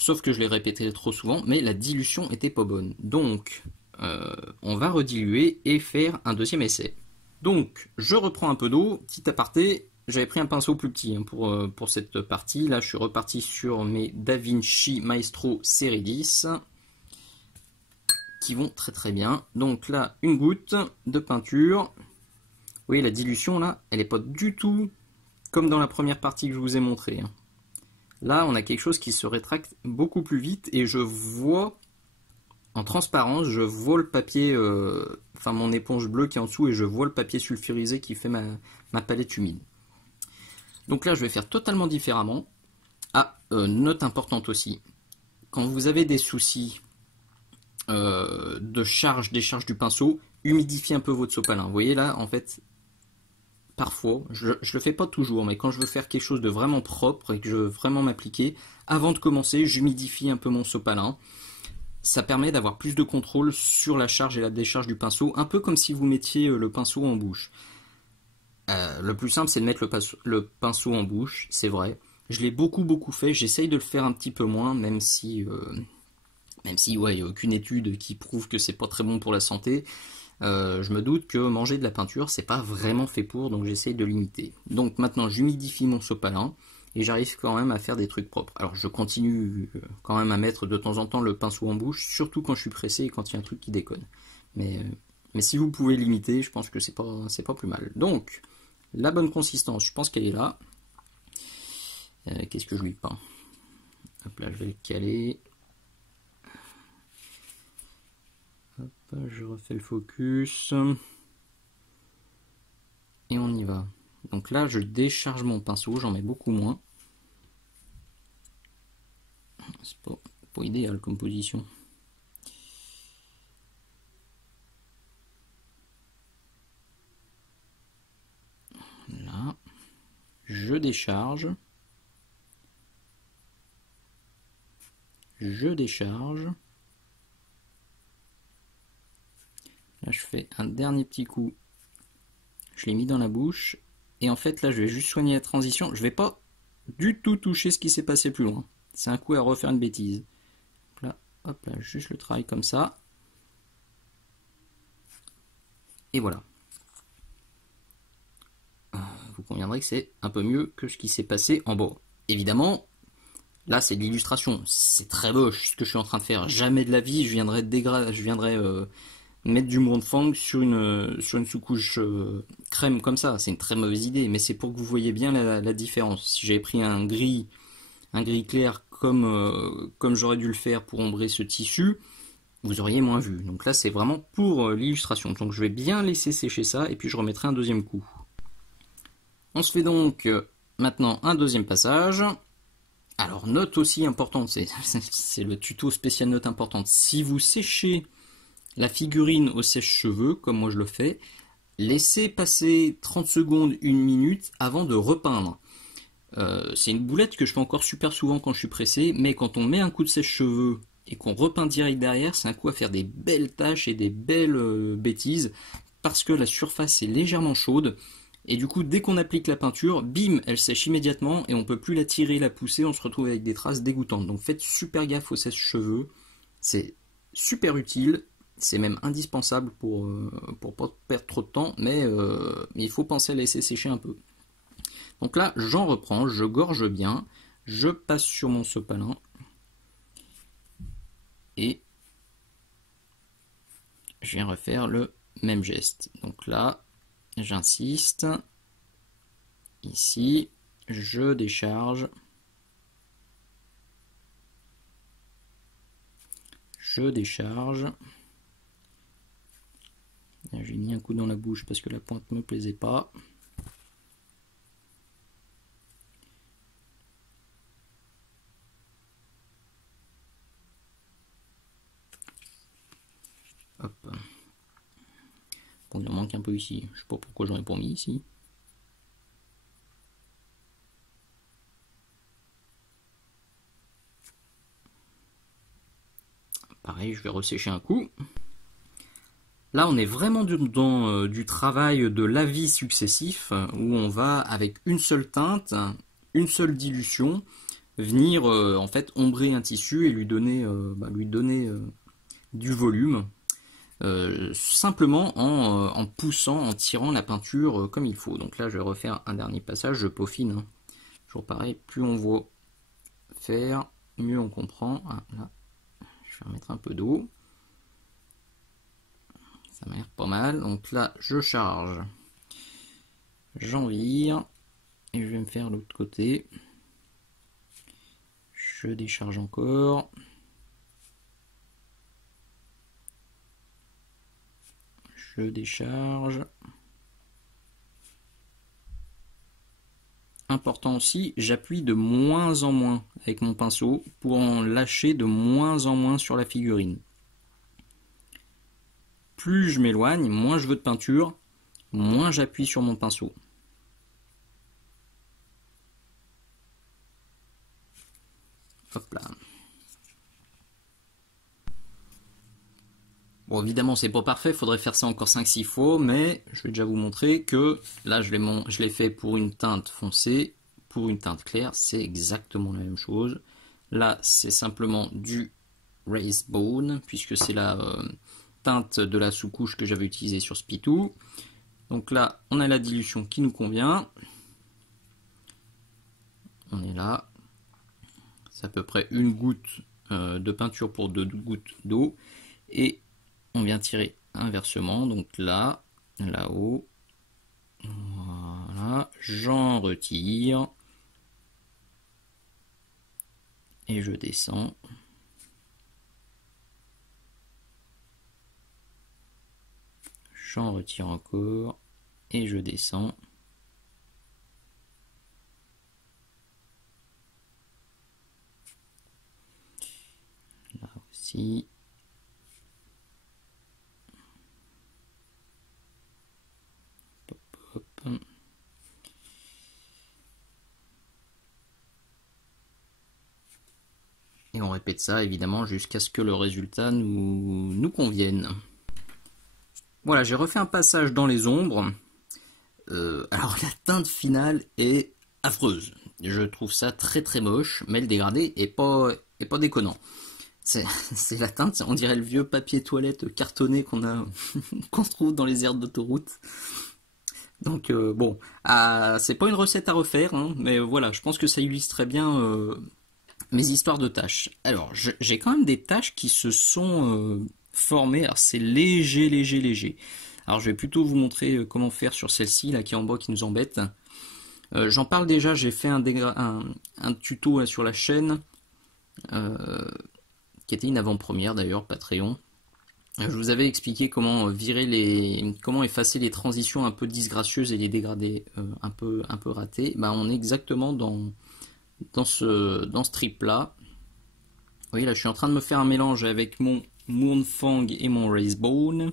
Sauf que je l'ai répété trop souvent, mais la dilution était pas bonne. Donc, on va rediluer et faire un deuxième essai. Donc, je reprends un peu d'eau. Petit aparté, j'avais pris un pinceau plus petit hein, pour cette partie. Là, je suis reparti sur mes DaVinci Maestro série 10, qui vont très bien. Donc là, une goutte de peinture. Vous voyez, la dilution, là, elle n'est pas du tout comme dans la première partie que je vous ai montré. Hein. Là, on a quelque chose qui se rétracte beaucoup plus vite et je vois, en transparence, je vois le papier, enfin mon éponge bleue qui est en dessous et je vois le papier sulfurisé qui fait ma palette humide. Donc là, je vais faire totalement différemment. Ah, note importante aussi, quand vous avez des soucis de décharge du pinceau, humidifiez un peu votre sopalin. Vous voyez là, en fait... Parfois, je le fais pas toujours, mais quand je veux faire quelque chose de vraiment propre et que je veux vraiment m'appliquer, avant de commencer, j'humidifie un peu mon sopalin. Ça permet d'avoir plus de contrôle sur la charge et la décharge du pinceau, un peu comme si vous mettiez le pinceau en bouche. Le plus simple, c'est de mettre le pinceau en bouche, c'est vrai. Je l'ai beaucoup fait, j'essaye de le faire un petit peu moins, même si ouais, il n'y a aucune étude qui prouve que c'est pas très bon pour la santé. Je me doute que manger de la peinture, c'est pas vraiment fait pour, donc j'essaye de limiter. Donc maintenant, j'humidifie mon sopalin et j'arrive quand même à faire des trucs propres. Alors je continue quand même à mettre de temps en temps le pinceau en bouche, surtout quand je suis pressé et quand il y a un truc qui déconne. Mais si vous pouvez limiter, je pense que c'est pas plus mal. Donc, la bonne consistance, je pense qu'elle est là. Qu'est-ce que je lui peins? Hop là, je vais le caler. Hop, je refais le focus. Et on y va. Donc là, je décharge mon pinceau, j'en mets beaucoup moins. C'est pas idéal comme position. Là, je décharge. Je décharge. Là, je fais un dernier petit coup. Je l'ai mis dans la bouche. Et en fait, là, je vais juste soigner la transition. Je vais pas du tout toucher ce qui s'est passé plus loin. C'est un coup à refaire une bêtise. Donc là, hop là, juste le travail comme ça. Et voilà. Vous conviendrez que c'est un peu mieux que ce qui s'est passé en bas. Évidemment, là, c'est de l'illustration. C'est très moche ce que je suis en train de faire. Jamais de la vie, je viendrais mettre du Mournfang sur une sous-couche crème comme ça. C'est une très mauvaise idée, mais c'est pour que vous voyez bien la différence. Si j'avais pris un gris clair comme j'aurais dû le faire pour ombrer ce tissu, vous auriez moins vu. Donc là, c'est vraiment pour l'illustration. Donc je vais bien laisser sécher ça et puis je remettrai un deuxième coup. On se fait donc maintenant un deuxième passage. Alors, note aussi importante, c'est le tuto spécial note importante. Si vous séchez la figurine au sèche-cheveux, comme moi je le fais, laissez passer 30 secondes, 1 minute avant de repeindre. C'est une boulette que je fais encore super souvent quand je suis pressé, mais quand on met un coup de sèche-cheveux et qu'on repeint direct derrière, c'est un coup à faire des belles taches et des belles bêtises, parce que la surface est légèrement chaude, et du coup dès qu'on applique la peinture, bim, elle sèche immédiatement, et on peut plus la tirer, la pousser, on se retrouve avec des traces dégoûtantes. Donc faites super gaffe au sèche-cheveux, c'est super utile, c'est même indispensable pour pas perdre trop de temps, mais il faut penser à laisser sécher un peu. Donc là, j'en reprends, je gorge bien, je passe sur mon sopalin et je viens refaire le même geste. Donc là, j'insiste, ici, je décharge, j'ai mis un coup dans la bouche parce que la pointe ne me plaisait pas. Hop. Bon, il en manque un peu ici. Je sais pas pourquoi j'en ai pas mis ici. Pareil, je vais ressécher un coup. Là, on est vraiment dans du travail de lavis successif, où on va, avec une seule teinte, une seule dilution, venir en fait ombrer un tissu et lui donner du volume. Simplement en poussant, en tirant la peinture comme il faut. Donc là, je vais refaire un dernier passage, je peaufine. Hein. Toujours pareil, plus on voit faire, mieux on comprend. Ah, là, je vais remettre un peu d'eau. Ça m'a l'air pas mal. Donc là, je charge, j'en vire, et je vais me faire l'autre côté. Je décharge encore. Je décharge. Important aussi, j'appuie de moins en moins avec mon pinceau pour en lâcher de moins en moins sur la figurine. Plus je m'éloigne, moins je veux de peinture, moins j'appuie sur mon pinceau. Hop là. Bon, évidemment, c'est pas parfait, faudrait faire ça encore 5-6 fois, mais je vais déjà vous montrer que là, je l'ai fait pour une teinte foncée, pour une teinte claire, c'est exactement la même chose. Là, c'est simplement du Raised Bone, puisque c'est la teinte de la sous-couche que j'avais utilisée sur Spitou. Donc là, on a la dilution qui nous convient. On est là. C'est à peu près une goutte de peinture pour 2 gouttes d'eau. Et on vient tirer inversement, donc là, là-haut, voilà, j'en retire, et je descends, j'en retire encore, et je descends, là aussi, et on répète ça évidemment jusqu'à ce que le résultat nous convienne. Voilà, j'ai refait un passage dans les ombres. Alors la teinte finale est affreuse. Je trouve ça très très moche, mais le dégradé est pas déconnant. C'est la teinte, on dirait le vieux papier toilette cartonné qu'on trouve dans les aires d'autoroute. Donc bon, c'est pas une recette à refaire, hein, mais voilà, je pense que ça illustre très bien mes histoires de tâches. Alors, j'ai quand même des tâches qui se sont formées. Alors, c'est léger. Alors, je vais plutôt vous montrer comment faire sur celle-ci, là, qui est en bas, qui nous embête. J'en parle déjà, j'ai fait un tuto là, sur la chaîne, qui était une avant-première d'ailleurs, Patreon. Je vous avais expliqué comment comment effacer les transitions un peu disgracieuses et les dégradés un peu ratés. Bah, on est exactement dans ce trip là. Vous voyez là, je suis en train de me faire un mélange avec mon Moonfang et mon Razebone.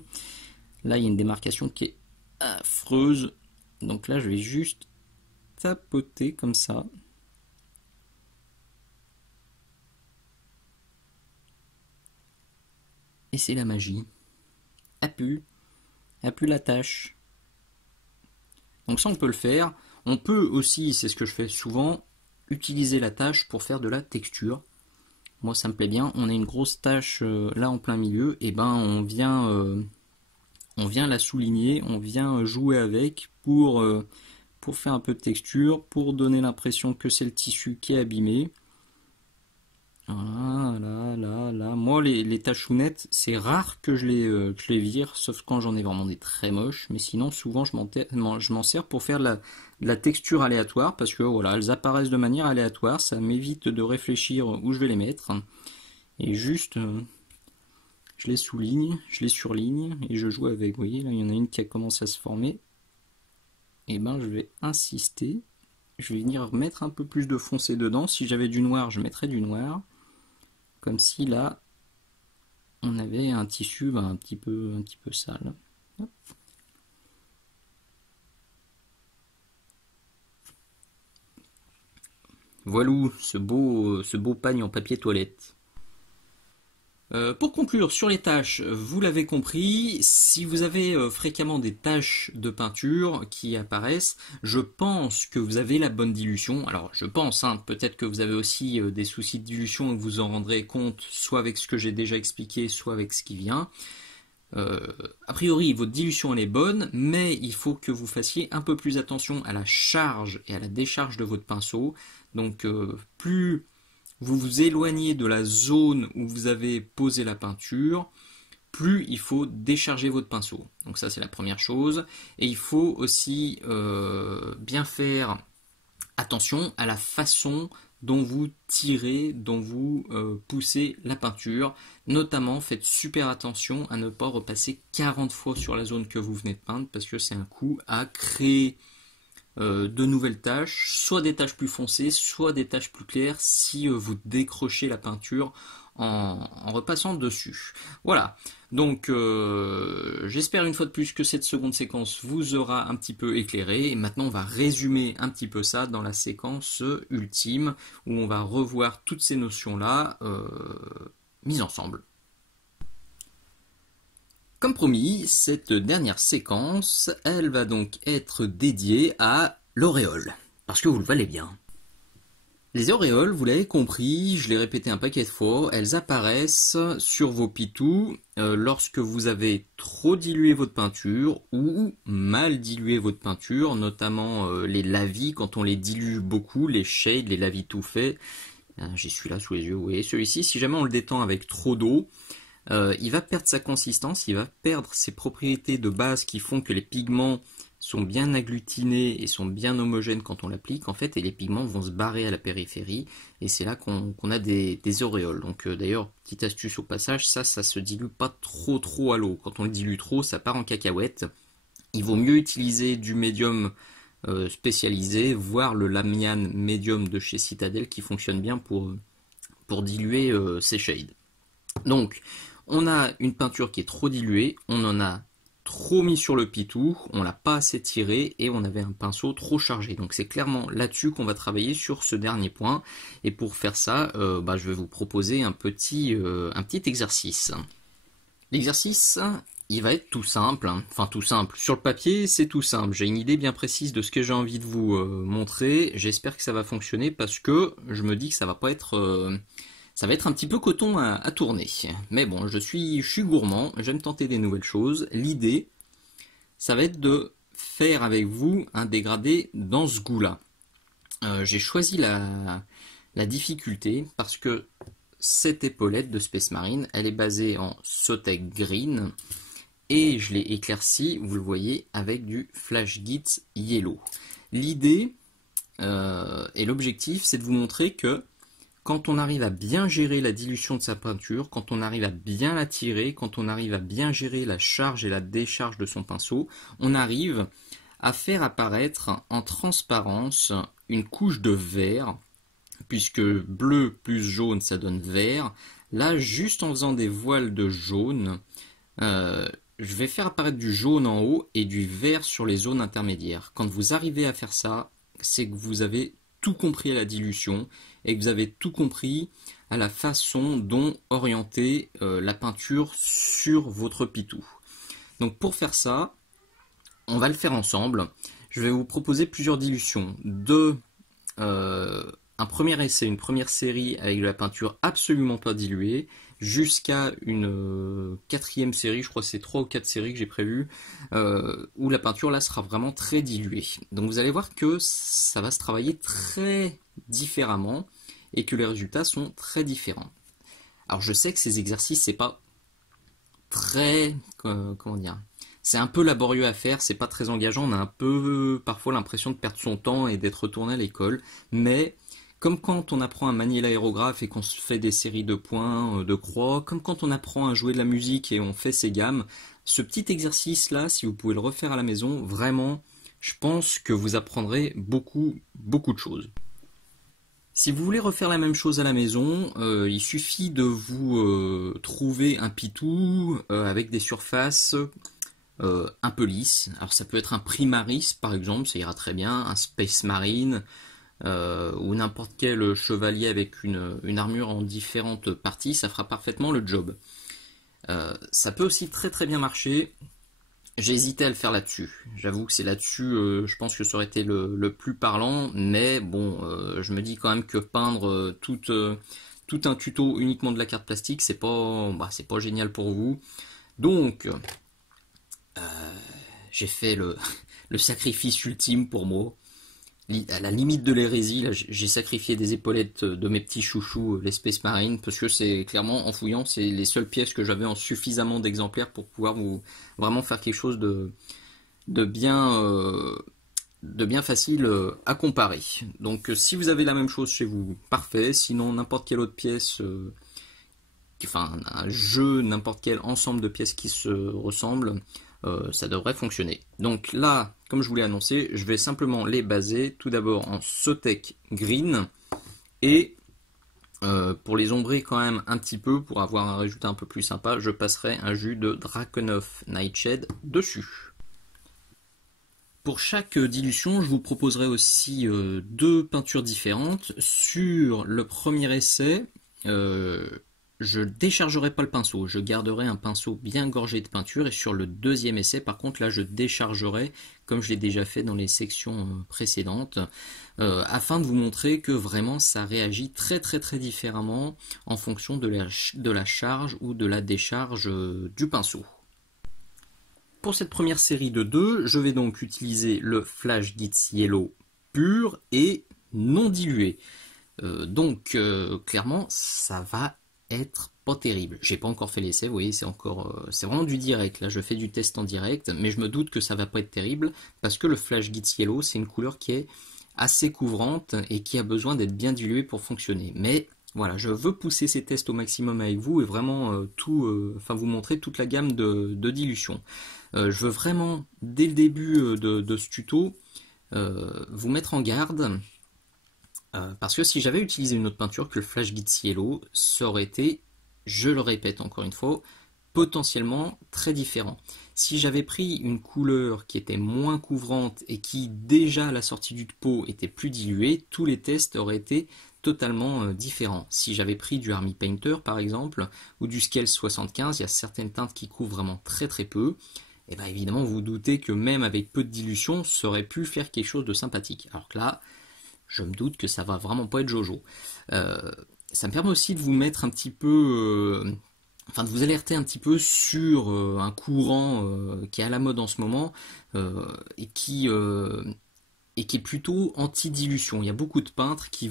Là, il y a une démarcation qui est affreuse. Donc là, je vais juste tapoter comme ça. Et c'est la magie. Appuie la tâche. Donc ça, on peut le faire. On peut aussi, c'est ce que je fais souvent, utiliser la tâche pour faire de la texture. Moi, ça me plaît bien. On a une grosse tâche là en plein milieu. Et ben, on vient la souligner, on vient jouer avec pour faire un peu de texture, pour donner l'impression que c'est le tissu qui est abîmé. Voilà, là. Moi, les tachounettes, c'est rare que je les vire, sauf quand j'en ai vraiment des très moches. Mais sinon, souvent, je m'en sers pour faire de la texture aléatoire, parce que voilà, elles apparaissent de manière aléatoire. Ça m'évite de réfléchir où je vais les mettre. Et juste, je les souligne, je les surligne, et je joue avec. Vous voyez, là, il y en a une qui a commencé à se former. Et ben, je vais insister. Je vais venir mettre un peu plus de foncé dedans. Si j'avais du noir, je mettrais du noir. Comme si là, on avait un tissu un petit peu sale. Hop. Voilà ce beau pagne en papier toilette. Pour conclure sur les tâches, vous l'avez compris, si vous avez fréquemment des taches de peinture qui apparaissent, je pense que vous avez la bonne dilution. Alors je pense, peut-être que vous avez aussi des soucis de dilution et que vous en rendrez compte soit avec ce que j'ai déjà expliqué, soit avec ce qui vient. A priori, votre dilution elle est bonne, mais il faut que vous fassiez un peu plus attention à la charge et à la décharge de votre pinceau. Donc plus vous vous éloignez de la zone où vous avez posé la peinture, plus il faut décharger votre pinceau. Donc ça c'est la première chose. Et il faut aussi bien faire attention à la façon dont vous tirez, dont vous poussez la peinture. Notamment, faites super attention à ne pas repasser 40 fois sur la zone que vous venez de peindre, parce que c'est un coup à créer de nouvelles taches, soit des taches plus foncées, soit des taches plus claires si vous décrochez la peinture en repassant dessus. Voilà, donc j'espère une fois de plus que cette seconde séquence vous aura un petit peu éclairé, et maintenant on va résumer un petit peu ça dans la séquence ultime, où on va revoir toutes ces notions-là mises ensemble. Comme promis, cette dernière séquence, elle va donc être dédiée à l'auréole, parce que vous le valez bien. Les auréoles, vous l'avez compris, je l'ai répété un paquet de fois, elles apparaissent sur vos pitous lorsque vous avez trop dilué votre peinture ou mal dilué votre peinture, notamment les lavis, quand on les dilue beaucoup, les shades, les lavis tout faits. J'ai celui-là sous les yeux, vous voyez, celui-ci, si jamais on le détend avec trop d'eau, il va perdre sa consistance, il va perdre ses propriétés de base qui font que les pigments sont bien agglutinés et sont bien homogènes quand on l'applique en fait, et les pigments vont se barrer à la périphérie, et c'est là qu'on a des auréoles. Donc d'ailleurs, petite astuce au passage, ça se dilue pas trop à l'eau. Quand on le dilue trop, ça part en cacahuète. Il vaut mieux utiliser du médium spécialisé, voire le Lamian médium de chez Citadel qui fonctionne bien pour diluer ces shades. Donc, on a une peinture qui est trop diluée, on en a trop mis sur le pitou, on l'a pas assez tiré et on avait un pinceau trop chargé. Donc c'est clairement là-dessus qu'on va travailler sur ce dernier point. Et pour faire ça, je vais vous proposer un petit exercice. L'exercice, il va être tout simple, enfin tout simple. Sur le papier, c'est tout simple. J'ai une idée bien précise de ce que j'ai envie de vous montrer. J'espère que ça va fonctionner parce que je me dis que ça va pas être... ça va être un petit peu coton à tourner. Mais bon, je suis gourmand, j'aime tenter des nouvelles choses. L'idée, ça va être de faire avec vous un dégradé dans ce goût-là. J'ai choisi la difficulté parce que cette épaulette de Space Marine, elle est basée en Sotek Green. Et je l'ai éclairci, vous le voyez, avec du Flash Git Yellow. L'idée et l'objectif, c'est de vous montrer que quand on arrive à bien gérer la dilution de sa peinture, quand on arrive à bien la tirer, quand on arrive à bien gérer la charge et la décharge de son pinceau, on arrive à faire apparaître en transparence une couche de vert puisque bleu plus jaune ça donne vert. Là, juste en faisant des voiles de jaune, euh, je vais faire apparaître du jaune en haut et du vert sur les zones intermédiaires. Quand vous arrivez à faire ça, c'est que vous avez tout compris à la dilution et que vous avez tout compris à la façon dont orienter la peinture sur votre pitou. Donc pour faire ça, on va le faire ensemble. Je vais vous proposer plusieurs dilutions. Un premier essai, une première série avec de la peinture absolument pas diluée, jusqu'à une quatrième série, je crois que c'est 3 ou 4 séries que j'ai prévues, où la peinture là sera vraiment très diluée. Donc vous allez voir que ça va se travailler très différemment et que les résultats sont très différents. Alors je sais que ces exercices c'est pas très, comment dire, c'est un peu laborieux à faire, c'est pas très engageant, on a un peu parfois l'impression de perdre son temps et d'être retourné à l'école, mais comme quand on apprend à manier l'aérographe et qu'on se fait des séries de points, de croix, comme quand on apprend à jouer de la musique et on fait ses gammes, ce petit exercice-là, si vous pouvez le refaire à la maison, vraiment, je pense que vous apprendrez beaucoup, beaucoup de choses. Si vous voulez refaire la même chose à la maison, il suffit de vous trouver un pitou avec des surfaces un peu lisses. Alors ça peut être un Primaris par exemple, ça ira très bien, un Space Marine, ou n'importe quel chevalier avec une armure en différentes parties, ça fera parfaitement le job. Ça peut aussi très très bien marcher. J'ai hésité à le faire là-dessus. J'avoue que c'est là-dessus, je pense que ça aurait été le plus parlant, mais bon, je me dis quand même que peindre tout un tuto uniquement de la carte plastique, c'est pas génial pour vous. Donc, j'ai fait le sacrifice ultime pour moi. À la limite de l'hérésie, là, j'ai sacrifié des épaulettes de mes petits chouchous, l'espèce marine, parce que c'est clairement, en fouillant, c'est les seules pièces que j'avais en suffisamment d'exemplaires pour pouvoir vous vraiment faire quelque chose de bien, de bien facile à comparer. Donc si vous avez la même chose chez vous, parfait. Sinon, n'importe quelle autre pièce, enfin un jeu, n'importe quel ensemble de pièces qui se ressemblent, ça devrait fonctionner. Donc là, comme je vous l'ai annoncé, je vais simplement les baser tout d'abord en Sotek Green et pour les ombrer quand même un petit peu, pour avoir un résultat un peu plus sympa, je passerai un jus de Drakenhof Nightshade dessus. Pour chaque dilution, je vous proposerai aussi deux peintures différentes. Sur le premier essai, je déchargerai pas le pinceau, je garderai un pinceau bien gorgé de peinture, et sur le deuxième essai par contre là je déchargerai comme je l'ai déjà fait dans les sections précédentes, afin de vous montrer que vraiment ça réagit très très très différemment en fonction de la charge ou de la décharge du pinceau. Pour cette première série de deux, je vais donc utiliser le Flash Gitz Yellow pur et non dilué. Donc clairement ça va être pas terrible. J'ai pas encore fait l'essai, vous voyez, c'est vraiment du direct. Là, je fais du test en direct, mais je me doute que ça va pas être terrible parce que le Flash Gitz Yellow, c'est une couleur qui est assez couvrante et qui a besoin d'être bien diluée pour fonctionner. Mais voilà, je veux pousser ces tests au maximum avec vous et vraiment vous montrer toute la gamme de dilution. Je veux vraiment, dès le début de ce tuto, vous mettre en garde. Parce que si j'avais utilisé une autre peinture que le Flash Gitz Yellow, ça aurait été, je le répète encore une fois, potentiellement très différent. Si j'avais pris une couleur qui était moins couvrante et qui déjà à la sortie du pot était plus diluée, tous les tests auraient été totalement différents. Si j'avais pris du Army Painter par exemple, ou du Scale 75, il y a certaines teintes qui couvrent vraiment très très peu, et bien évidemment vous vous doutez que même avec peu de dilution, ça aurait pu faire quelque chose de sympathique. Alors que là, je me doute que ça va vraiment pas être Jojo. Ça me permet aussi de vous mettre un petit peu, de vous alerter un petit peu sur un courant qui est à la mode en ce moment et qui est plutôt anti-dilution. Il y a beaucoup de peintres qui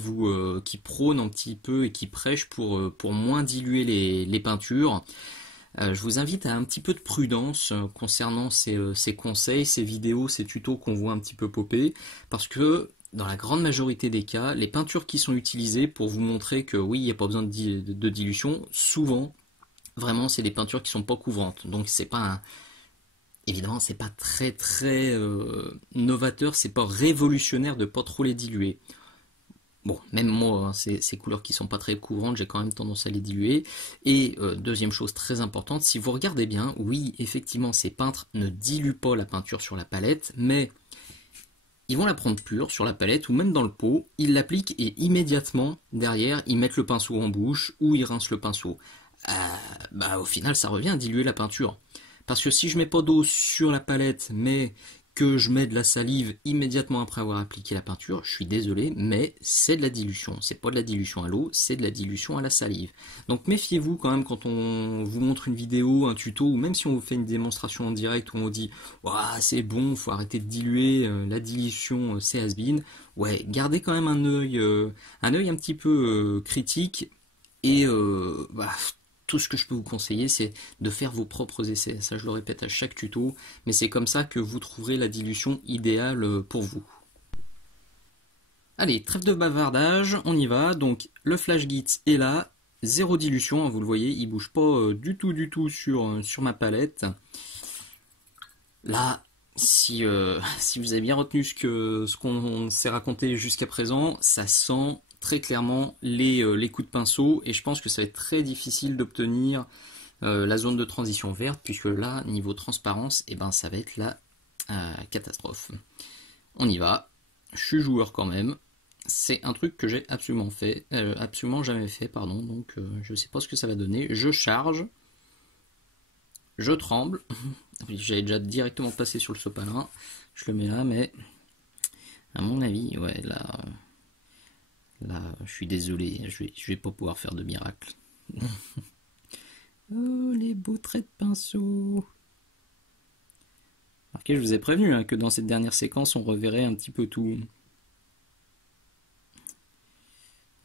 prônent un petit peu et qui prêchent pour moins diluer les peintures. Je vous invite à un petit peu de prudence concernant ces conseils, ces vidéos, ces tutos qu'on voit un petit peu popper, parce que dans la grande majorité des cas, les peintures qui sont utilisées pour vous montrer que oui, il n'y a pas besoin de dilution, souvent, vraiment, c'est des peintures qui sont pas couvrantes. Donc c'est pas évidemment, c'est pas très très novateur, c'est pas révolutionnaire de pas trop les diluer. Bon, même moi, hein, ces couleurs qui sont pas très couvrantes, j'ai quand même tendance à les diluer. Et deuxième chose très importante, si vous regardez bien, oui, effectivement, ces peintres ne diluent pas la peinture sur la palette, mais ils vont la prendre pure sur la palette ou même dans le pot, ils l'appliquent et immédiatement, derrière, ils mettent le pinceau en bouche ou ils rincent le pinceau. Au final, ça revient à diluer la peinture. Parce que si je mets pas d'eau sur la palette, mais que je mets de la salive immédiatement après avoir appliqué la peinture, je suis désolé, mais c'est de la dilution. C'est pas de la dilution à l'eau, c'est de la dilution à la salive. Donc méfiez-vous quand même quand on vous montre une vidéo, un tuto, ou même si on vous fait une démonstration en direct où on dit ouah, c'est bon, faut arrêter de diluer, la dilution c'est has-been. Ouais, gardez quand même un œil un petit peu critique et tout ce que je peux vous conseiller, c'est de faire vos propres essais. Ça, je le répète à chaque tuto, mais c'est comme ça que vous trouverez la dilution idéale pour vous. Allez, trêve de bavardage, on y va. Donc, le Flash Git est là, zéro dilution, vous le voyez, il bouge pas du tout sur ma palette. Là, si vous avez bien retenu ce qu'on s'est raconté jusqu'à présent, ça sent très clairement les coups de pinceau et je pense que ça va être très difficile d'obtenir la zone de transition verte puisque là, niveau transparence, ça va être la catastrophe. On y va, je suis joueur quand même, c'est un truc que j'ai absolument jamais fait, pardon, donc je sais pas ce que ça va donner, je charge, je tremble, j'avais déjà directement passé sur le sopalin, je le mets là, mais à mon avis, ouais, là, je suis désolé, je vais pas pouvoir faire de miracle. Oh, les beaux traits de pinceau. Remarquez, je vous ai prévenu hein, que dans cette dernière séquence, on reverrait un petit peu tout.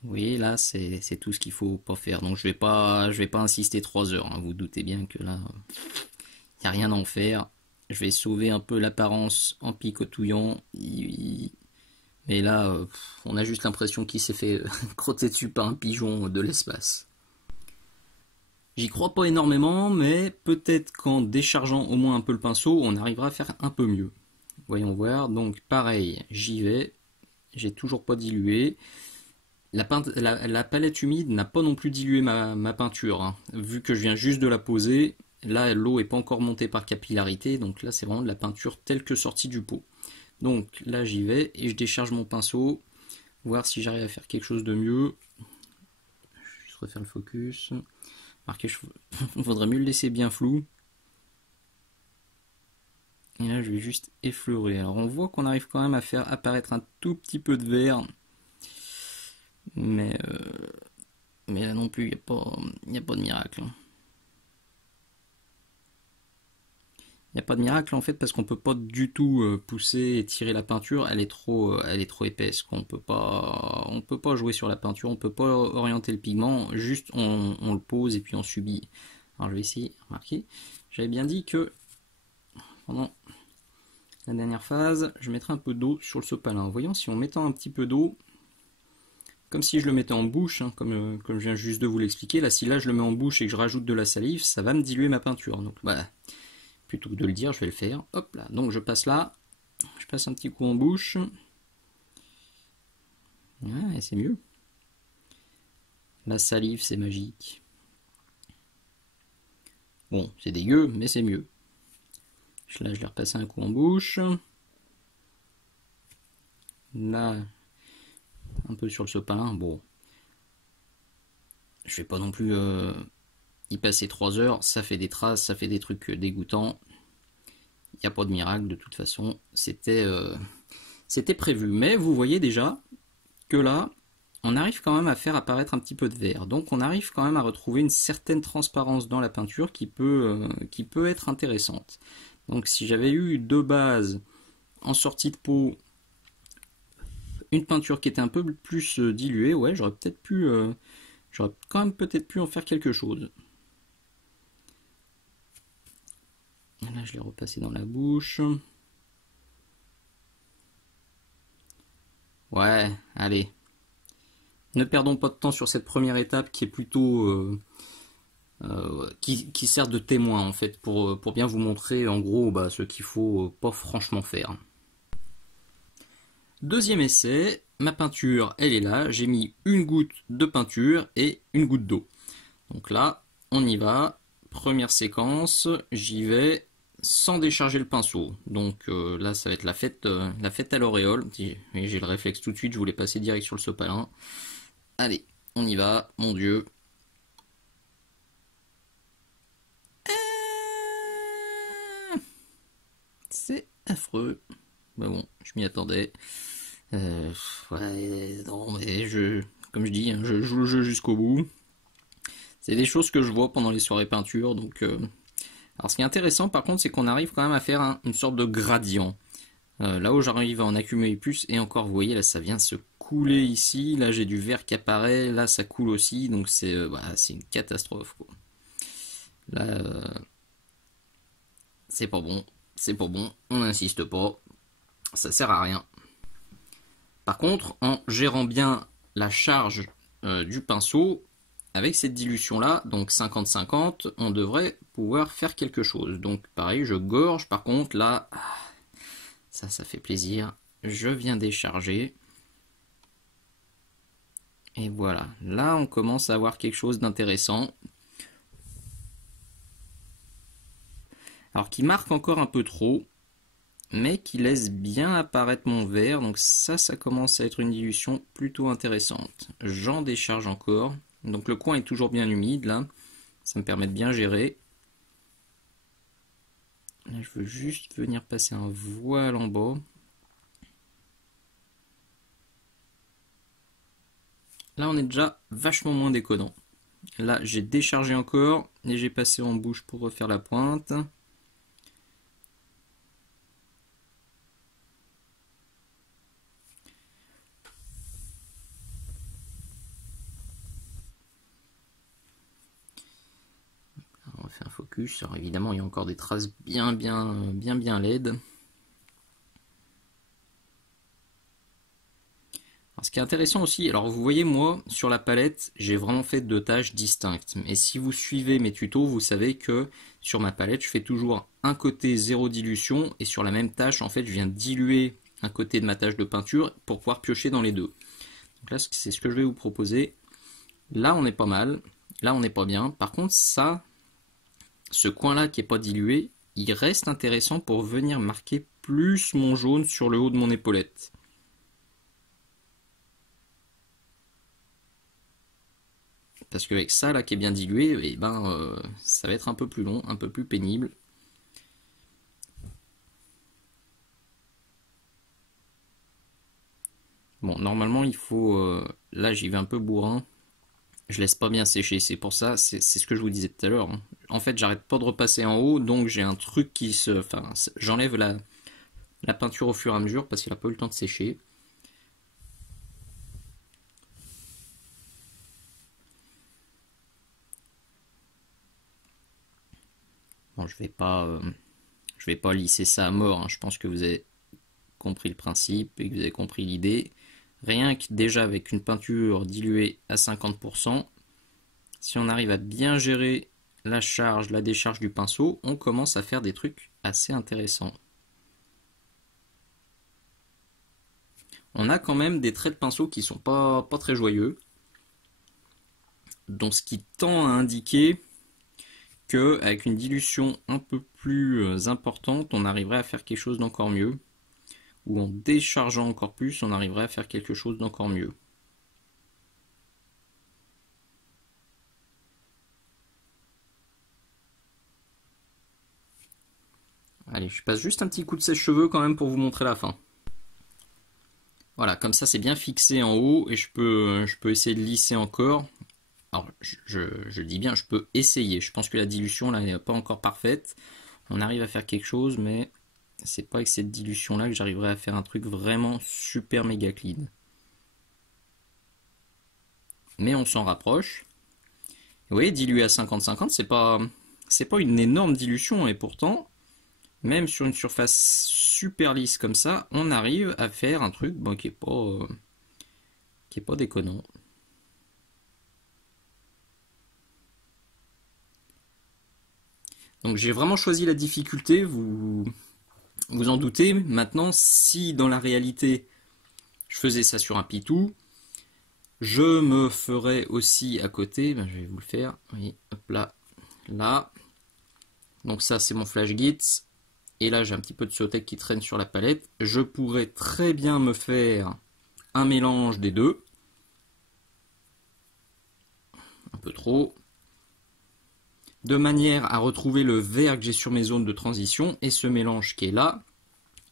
Oui, là, c'est tout ce qu'il faut pas faire. Donc, je vais pas insister 3 heures. Hein. Vous doutez bien que là, il n'y a rien à en faire. Je vais sauver un peu l'apparence en picotouillant. Mais là, on a juste l'impression qu'il s'est fait crotter dessus par un pigeon de l'espace. J'y crois pas énormément, mais peut-être qu'en déchargeant au moins un peu le pinceau, on arrivera à faire un peu mieux. Voyons voir, donc pareil, j'y vais. J'ai toujours pas dilué. La palette humide n'a pas non plus dilué ma peinture. Hein. Vu que je viens juste de la poser, là l'eau n'est pas encore montée par capillarité, donc là c'est vraiment de la peinture telle que sortie du pot. Donc là j'y vais et je décharge mon pinceau, voir si j'arrive à faire quelque chose de mieux. Je vais juste refaire le focus. Marquez, il faudrait mieux le laisser bien flou. Et là je vais juste effleurer. Alors on voit qu'on arrive quand même à faire apparaître un tout petit peu de vert. Mais là non plus, il n'y a pas de miracle. Il n'y a pas de miracle en fait parce qu'on peut pas du tout pousser et tirer la peinture, elle est trop épaisse. On peut pas jouer sur la peinture, on peut pas orienter le pigment, juste on le pose et puis on subit. Alors je vais essayer, remarquez, j'avais bien dit que pendant la dernière phase, je mettrai un peu d'eau sur le sopalin. Voyons si en mettant un petit peu d'eau, comme si je le mettais en bouche, hein, comme je viens juste de vous l'expliquer, là si là je le mets en bouche et que je rajoute de la salive, ça va me diluer ma peinture. Donc plutôt que de le dire, je vais le faire. Hop là, donc je passe là, je passe un petit coup en bouche. Ouais, c'est mieux. La salive, c'est magique. Bon, c'est dégueu, mais c'est mieux. Là, je vais repasser un coup en bouche. Là, un peu sur le sopalin. Bon, je vais pas non plus y passer 3 heures. Ça fait des traces, ça fait des trucs dégoûtants. Il n'y a pas de miracle de toute façon. C'était prévu. Mais vous voyez déjà que là, on arrive quand même à faire apparaître un petit peu de vert. Donc on arrive quand même à retrouver une certaine transparence dans la peinture qui peut être intéressante. Donc si j'avais eu de base en sortie de pot une peinture qui était un peu plus diluée, ouais, j'aurais quand même peut-être pu en faire quelque chose. Là je l'ai repassé dans la bouche. Ouais, allez. Ne perdons pas de temps sur cette première étape qui est plutôt qui sert de témoin en fait pour bien vous montrer en gros ce qu'il faut pas franchement faire. Deuxième essai, ma peinture, elle est là. J'ai mis une goutte de peinture et une goutte d'eau. Donc là, on y va. Première séquence, j'y vais sans décharger le pinceau. Donc là, ça va être la fête à l'auréole. J'ai le réflexe tout de suite, je voulais passer direct sur le sopalin. Allez, on y va, mon Dieu. C'est affreux. Mais bon, je m'y attendais. Ouais, non, mais comme je dis, hein, je joue le jeu jusqu'au bout. C'est des choses que je vois pendant les soirées peinture. Donc, alors, ce qui est intéressant, par contre, c'est qu'on arrive quand même à faire une sorte de gradient. Là où j'arrive à en accumuler plus, et encore, vous voyez, là, ça vient se couler ici. Là, j'ai du vert qui apparaît. Là, ça coule aussi. Donc, c'est une catastrophe, quoi. Là, c'est pas bon. C'est pas bon. On n'insiste pas. Ça sert à rien. Par contre, en gérant bien la charge du pinceau, avec cette dilution-là, donc 50-50, on devrait pouvoir faire quelque chose. Donc pareil, je gorge, par contre, là, ça fait plaisir. Je viens décharger. Et voilà, là on commence à avoir quelque chose d'intéressant. Alors qui marque encore un peu trop, mais qui laisse bien apparaître mon vert. Donc ça commence à être une dilution plutôt intéressante. J'en décharge encore. Donc le coin est toujours bien humide là. Ça me permet de bien gérer. Là je veux juste venir passer un voile en bas. Là on est déjà vachement moins déconnant. Là j'ai déchargé encore et j'ai passé en bouche pour refaire la pointe. On fait un focus. Alors évidemment, il y a encore des traces bien laides. Alors, ce qui est intéressant aussi, alors vous voyez moi sur la palette, j'ai vraiment fait deux tâches distinctes. Mais si vous suivez mes tutos, vous savez que sur ma palette, je fais toujours un côté zéro dilution et sur la même tâche, en fait, je viens diluer un côté de ma tâche de peinture pour pouvoir piocher dans les deux. Donc là, c'est ce que je vais vous proposer. Là, on est pas mal. Là, on n'est pas bien. Par contre, ça, ce coin-là qui n'est pas dilué, il reste intéressant pour venir marquer plus mon jaune sur le haut de mon épaulette. Parce qu'avec ça là qui est bien dilué, et ça va être un peu plus long, un peu plus pénible. Bon, normalement il faut... là j'y vais un peu bourrin. Je laisse pas bien sécher, c'est pour ça, c'est ce que je vous disais tout à l'heure. Hein. En fait, j'arrête pas de repasser en haut, donc j'ai un truc qui se... Enfin, j'enlève la peinture au fur et à mesure parce qu'il a pas eu le temps de sécher. Bon, je vais pas lisser ça à mort, hein. Je pense que vous avez compris le principe et que vous avez compris l'idée. Rien que déjà avec une peinture diluée à 50%, si on arrive à bien gérer la charge, la décharge du pinceau, on commence à faire des trucs assez intéressants. On a quand même des traits de pinceau qui sont pas très joyeux. Donc ce qui tend à indiquer qu'avec une dilution un peu plus importante, on arriverait à faire quelque chose d'encore mieux. Ou en déchargeant encore plus, on arriverait à faire quelque chose d'encore mieux. Allez, je passe juste un petit coup de sèche-cheveux quand même pour vous montrer la fin. Voilà, comme ça c'est bien fixé en haut et je peux essayer de lisser encore. Alors, je dis bien, je peux essayer. Je pense que la dilution là n'est pas encore parfaite. On arrive à faire quelque chose, mais c'est pas avec cette dilution là que j'arriverai à faire un truc vraiment super méga clean. Mais on s'en rapproche. Vous voyez, dilué à 50-50, c'est pas une énorme dilution et pourtant, même sur une surface super lisse comme ça, on arrive à faire un truc qui est pas déconnant. Donc j'ai vraiment choisi la difficulté, vous en doutez. Maintenant, si dans la réalité je faisais ça sur un pitou. Je me ferai aussi à côté, je vais vous le faire, oui, hop là, là. Donc ça c'est mon Flash Git. Et là j'ai un petit peu de Ceautech qui traîne sur la palette. Je pourrais très bien me faire un mélange des deux. Un peu trop. De manière à retrouver le vert que j'ai sur mes zones de transition. Et ce mélange qui est là,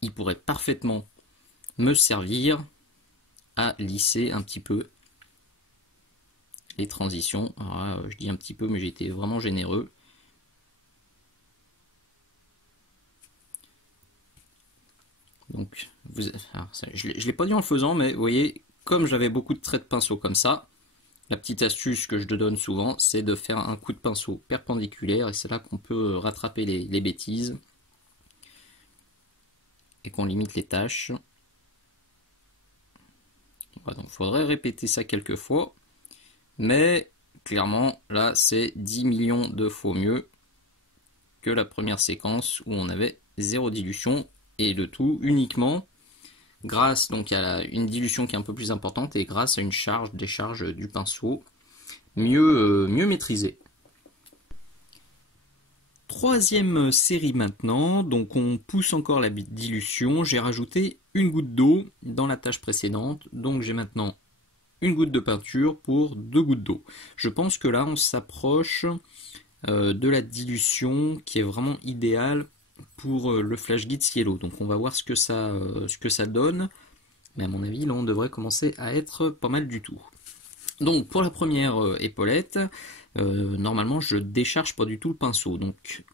il pourrait parfaitement me servir à lisser un petit peu les transitions. Alors là, je dis un petit peu, mais j'ai été vraiment généreux. Donc, je ne l'ai pas dit en le faisant, mais vous voyez, comme j'avais beaucoup de traits de pinceau comme ça, la petite astuce que je te donne souvent, c'est de faire un coup de pinceau perpendiculaire, et c'est là qu'on peut rattraper les bêtises, et qu'on limite les tâches. Voilà, donc il faudrait répéter ça quelques fois, mais clairement, là, c'est 10 millions de fois mieux que la première séquence où on avait zéro dilution, et le tout uniquement grâce donc à une dilution qui est un peu plus importante et grâce à une décharge du pinceau mieux maîtrisée. Troisième série maintenant, donc on pousse encore la dilution, j'ai rajouté une goutte d'eau dans la tâche précédente, donc j'ai maintenant une goutte de peinture pour 2 gouttes d'eau. Je pense que là on s'approche de la dilution qui est vraiment idéale pour le Flash Git Cielo. Donc on va voir ce que ça donne. Mais à mon avis, là on devrait commencer à être pas mal du tout. Donc pour la première épaulette, normalement je décharge pas du tout le pinceau. Donc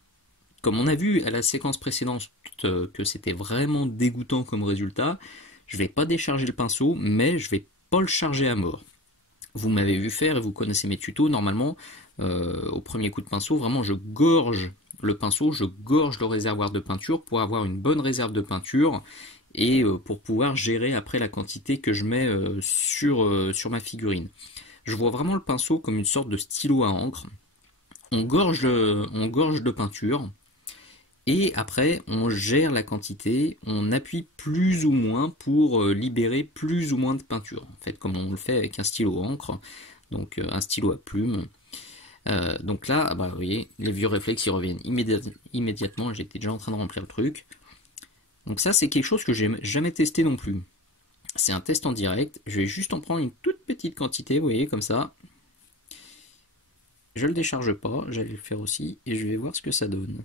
comme on a vu à la séquence précédente que c'était vraiment dégoûtant comme résultat, je vais pas décharger le pinceau, mais je vais pas le charger à mort. Vous m'avez vu faire et vous connaissez mes tutos, normalement au premier coup de pinceau, vraiment je gorge le pinceau, je gorge le réservoir de peinture pour avoir une bonne réserve de peinture et pour pouvoir gérer après la quantité que je mets sur ma figurine. Je vois vraiment le pinceau comme une sorte de stylo à encre. On gorge de peinture et après on gère la quantité, on appuie plus ou moins pour libérer plus ou moins de peinture. En fait, comme on le fait avec un stylo à encre, donc un stylo à plume. Donc là, vous voyez, les vieux réflexes ils reviennent immédiatement. J'étais déjà en train de remplir le truc. Donc ça, c'est quelque chose que j'ai jamais testé non plus. C'est un test en direct. Je vais juste en prendre une toute petite quantité, vous voyez, comme ça. Je le décharge pas, j'allais le faire aussi, et je vais voir ce que ça donne.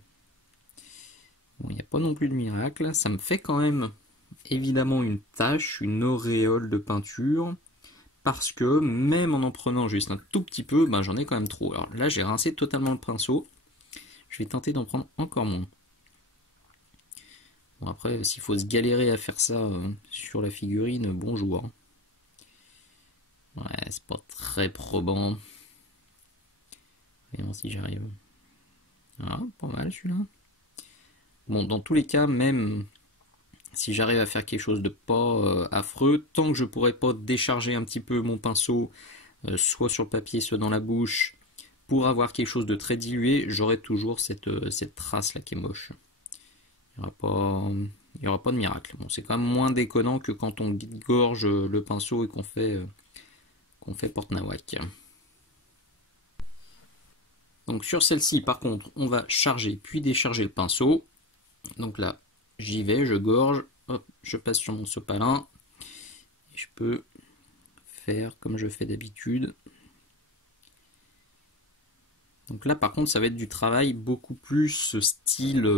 Bon, il n'y a pas non plus de miracle. Ça me fait quand même, évidemment, une tache, une auréole de peinture. Parce que même en prenant juste un tout petit peu, j'en ai quand même trop. Alors là, j'ai rincé totalement le pinceau. Je vais tenter d'en prendre encore moins. Bon, après, s'il faut se galérer à faire ça sur la figurine, bonjour. Ouais, c'est pas très probant. Voyons si j'arrive. Ah, pas mal celui-là. Bon, dans tous les cas, même si j'arrive à faire quelque chose de pas affreux, tant que je pourrais pas décharger un petit peu mon pinceau, soit sur le papier, soit dans la bouche, pour avoir quelque chose de très dilué, j'aurai toujours cette trace là qui est moche. Il n'y aura pas de miracle. Bon, c'est quand même moins déconnant que quand on gorge le pinceau et qu'on fait porte-nawak. Donc sur celle-ci, par contre, on va charger puis décharger le pinceau. Donc là, j'y vais, je gorge, hop, je passe sur mon sopalin. Et je peux faire comme je fais d'habitude. Donc là, par contre, ça va être du travail beaucoup plus style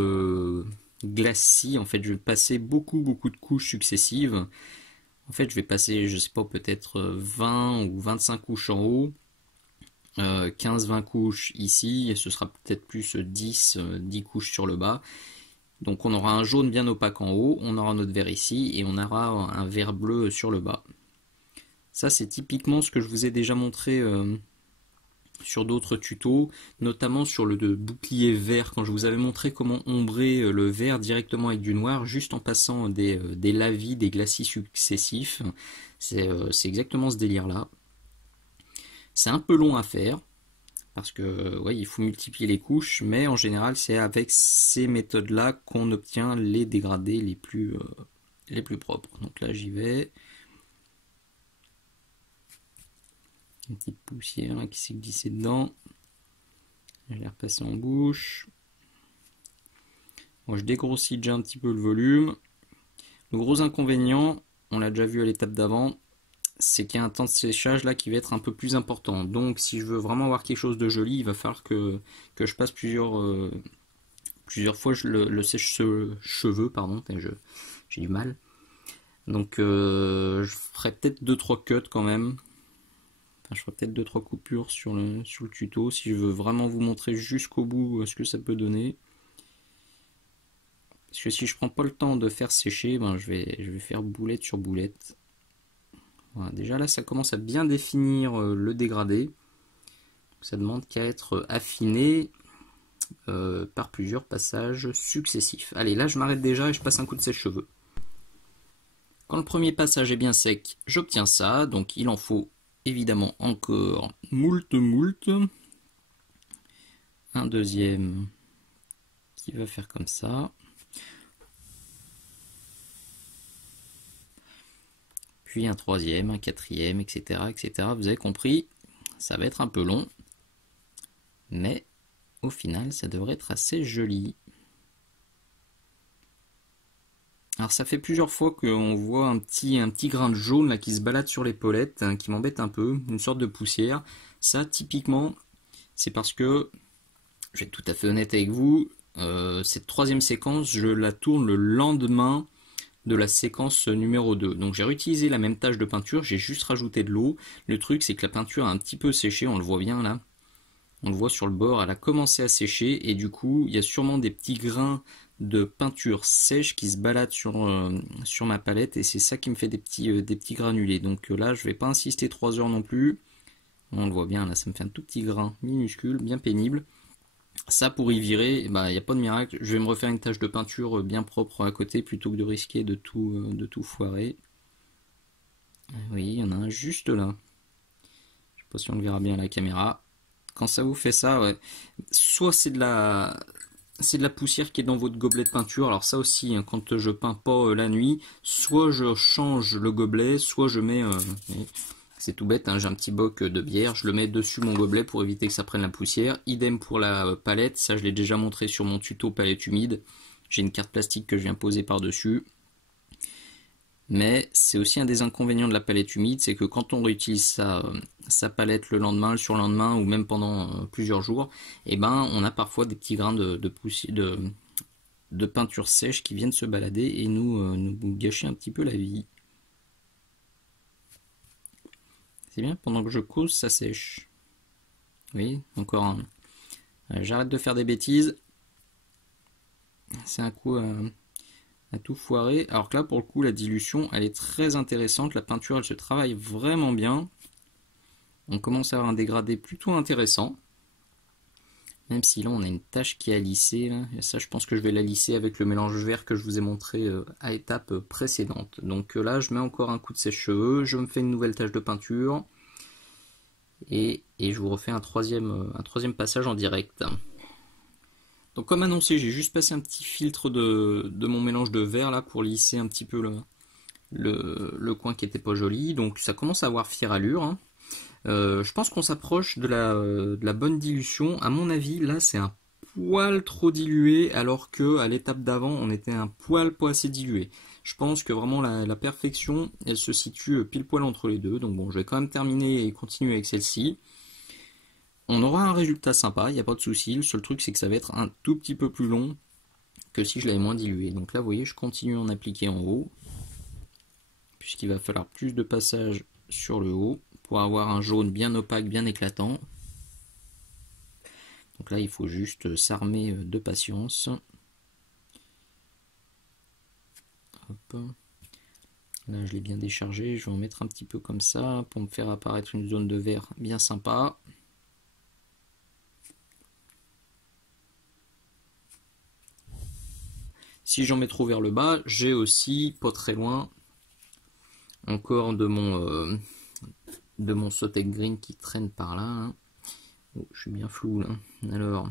glacis. En fait, je vais passer beaucoup de couches successives. En fait, je vais passer, je sais pas, peut-être 20 ou 25 couches en haut. 15-20 couches ici, et ce sera peut-être plus 10 couches sur le bas. Donc on aura un jaune bien opaque en haut, on aura notre vert ici, et on aura un vert bleu sur le bas. Ça c'est typiquement ce que je vous ai déjà montré sur d'autres tutos, notamment sur le bouclier vert, quand je vous avais montré comment ombrer le vert directement avec du noir, juste en passant des lavis, des glacis successifs. C'est exactement ce délire-là. C'est un peu long à faire, parce que ouais, il faut multiplier les couches, mais en général c'est avec ces méthodes-là qu'on obtient les dégradés les plus propres. Donc là j'y vais. Une petite poussière là, qui s'est glissée dedans. Je l'ai repassé en bouche. Bon, je dégrossis déjà un petit peu le volume. Le gros inconvénient, on l'a déjà vu à l'étape d'avant, c'est qu'il y a un temps de séchage là qui va être un peu plus important. Donc si je veux vraiment avoir quelque chose de joli, il va falloir que je passe plusieurs fois le sèche-cheveux, pardon, j'ai du mal. Donc je ferai peut-être 2-3 cuts quand même. Enfin, je ferai peut-être 2-3 coupures sur le tuto si je veux vraiment vous montrer jusqu'au bout ce que ça peut donner. Parce que si je prends pas le temps de faire sécher, ben je vais faire boulette sur boulette. Voilà, déjà là ça commence à bien définir le dégradé. Ça demande qu'à être affiné par plusieurs passages successifs. Allez, là je m'arrête déjà et je passe un coup de sèche-cheveux. Quand le premier passage est bien sec, j'obtiens ça. Donc il en faut évidemment encore moult. Un deuxième qui va faire comme ça. Puis un troisième, un quatrième, etc., etc. Vous avez compris, ça va être un peu long, mais au final, ça devrait être assez joli. Alors ça fait plusieurs fois qu'on voit un petit grain de jaune là, qui se balade sur l'épaulettes, hein, qui m'embête un peu, une sorte de poussière. Ça, typiquement, c'est parce que, je vais être tout à fait honnête avec vous, cette troisième séquence, je la tourne le lendemain de la séquence numéro 2. Donc j'ai réutilisé la même tâche de peinture, j'ai juste rajouté de l'eau. Le truc c'est que la peinture a un petit peu séché, on le voit bien là. On le voit sur le bord, elle a commencé à sécher et du coup il y a sûrement des petits grains de peinture sèche qui se baladent sur ma palette et c'est ça qui me fait des petits granulés. Donc là je vais pas insister 3 heures non plus. On le voit bien là, ça me fait un tout petit grain minuscule, bien pénible. Ça pour y virer, il n'y a pas de miracle, je vais me refaire une tache de peinture bien propre à côté plutôt que de risquer de tout foirer. Oui, il y en a un juste là. Je sais pas si on le verra bien à la caméra. Quand ça vous fait ça, ouais, soit c'est de la poussière qui est dans votre gobelet de peinture, alors ça aussi, hein, quand je peins pas la nuit, soit je change le gobelet, soit je mets... c'est tout bête, hein, j'ai un petit boc de bière, je le mets dessus mon gobelet pour éviter que ça prenne la poussière. Idem pour la palette, ça je l'ai déjà montré sur mon tuto palette humide. J'ai une carte plastique que je viens poser par-dessus. Mais c'est aussi un des inconvénients de la palette humide, c'est que quand on réutilise sa palette le lendemain, le surlendemain ou même pendant plusieurs jours, et ben on a parfois des petits grains de peinture sèche qui viennent se balader et nous gâcher un petit peu la vie. C'est bien, pendant que je cause, ça sèche. Oui, encore un. J'arrête de faire des bêtises. C'est un coup à tout foirer. Alors que là, pour le coup, la dilution, elle est très intéressante. La peinture, elle se travaille vraiment bien. On commence à avoir un dégradé plutôt intéressant. Même si là, on a une tache qui a lissé. Là. Et ça, je pense que je vais la lisser avec le mélange vert que je vous ai montré à étape précédente. Donc là, je mets encore un coup de sèche-cheveux. Je me fais une nouvelle tache de peinture. Et je vous refais un troisième passage en direct. Donc comme annoncé, j'ai juste passé un petit filtre de mon mélange de verre là pour lisser un petit peu le coin qui était pas joli. Donc ça commence à avoir fière allure. Hein. Je pense qu'on s'approche de la bonne dilution. À mon avis, là c'est un poil trop dilué, alors que à l'étape d'avant, on était un poil pas assez dilué. Je pense que vraiment la perfection, elle se situe pile poil entre les deux. Donc bon, je vais quand même terminer et continuer avec celle-ci. On aura un résultat sympa, il n'y a pas de souci. Le seul truc, c'est que ça va être un tout petit peu plus long que si je l'avais moins dilué. Donc là, vous voyez, je continue à en appliquer en haut, puisqu'il va falloir plus de passages sur le haut pour avoir un jaune bien opaque, bien éclatant. Donc là, il faut juste s'armer de patience. Hop. Là, je l'ai bien déchargé. Je vais en mettre un petit peu comme ça pour me faire apparaître une zone de vert bien sympa. Si j'en mets trop vers le bas, j'ai aussi, pas très loin, encore de mon Sotek Green qui traîne par là. Hein. Oh, je suis bien flou là. Alors,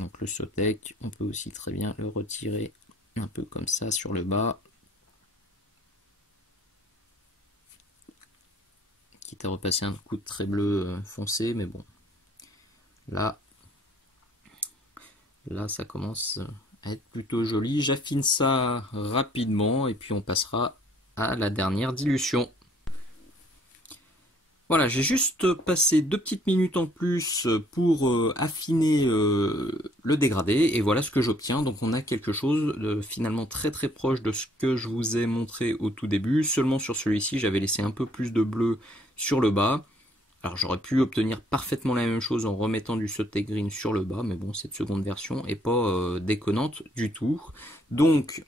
donc le Sotek, on peut aussi très bien le retirer un peu comme ça sur le bas. m'étais repassé un coup de trait bleu foncé, mais bon. Là, ça commence à être plutôt joli. J'affine ça rapidement et puis on passera à la dernière dilution. Voilà, j'ai juste passé 2 petites minutes en plus pour affiner le dégradé et voilà ce que j'obtiens. Donc on a quelque chose de finalement très très proche de ce que je vous ai montré au tout début. Seulement sur celui-ci, j'avais laissé un peu plus de bleu sur le bas. Alors j'aurais pu obtenir parfaitement la même chose en remettant du sauté green sur le bas, mais bon, cette seconde version est pas déconnante du tout. Donc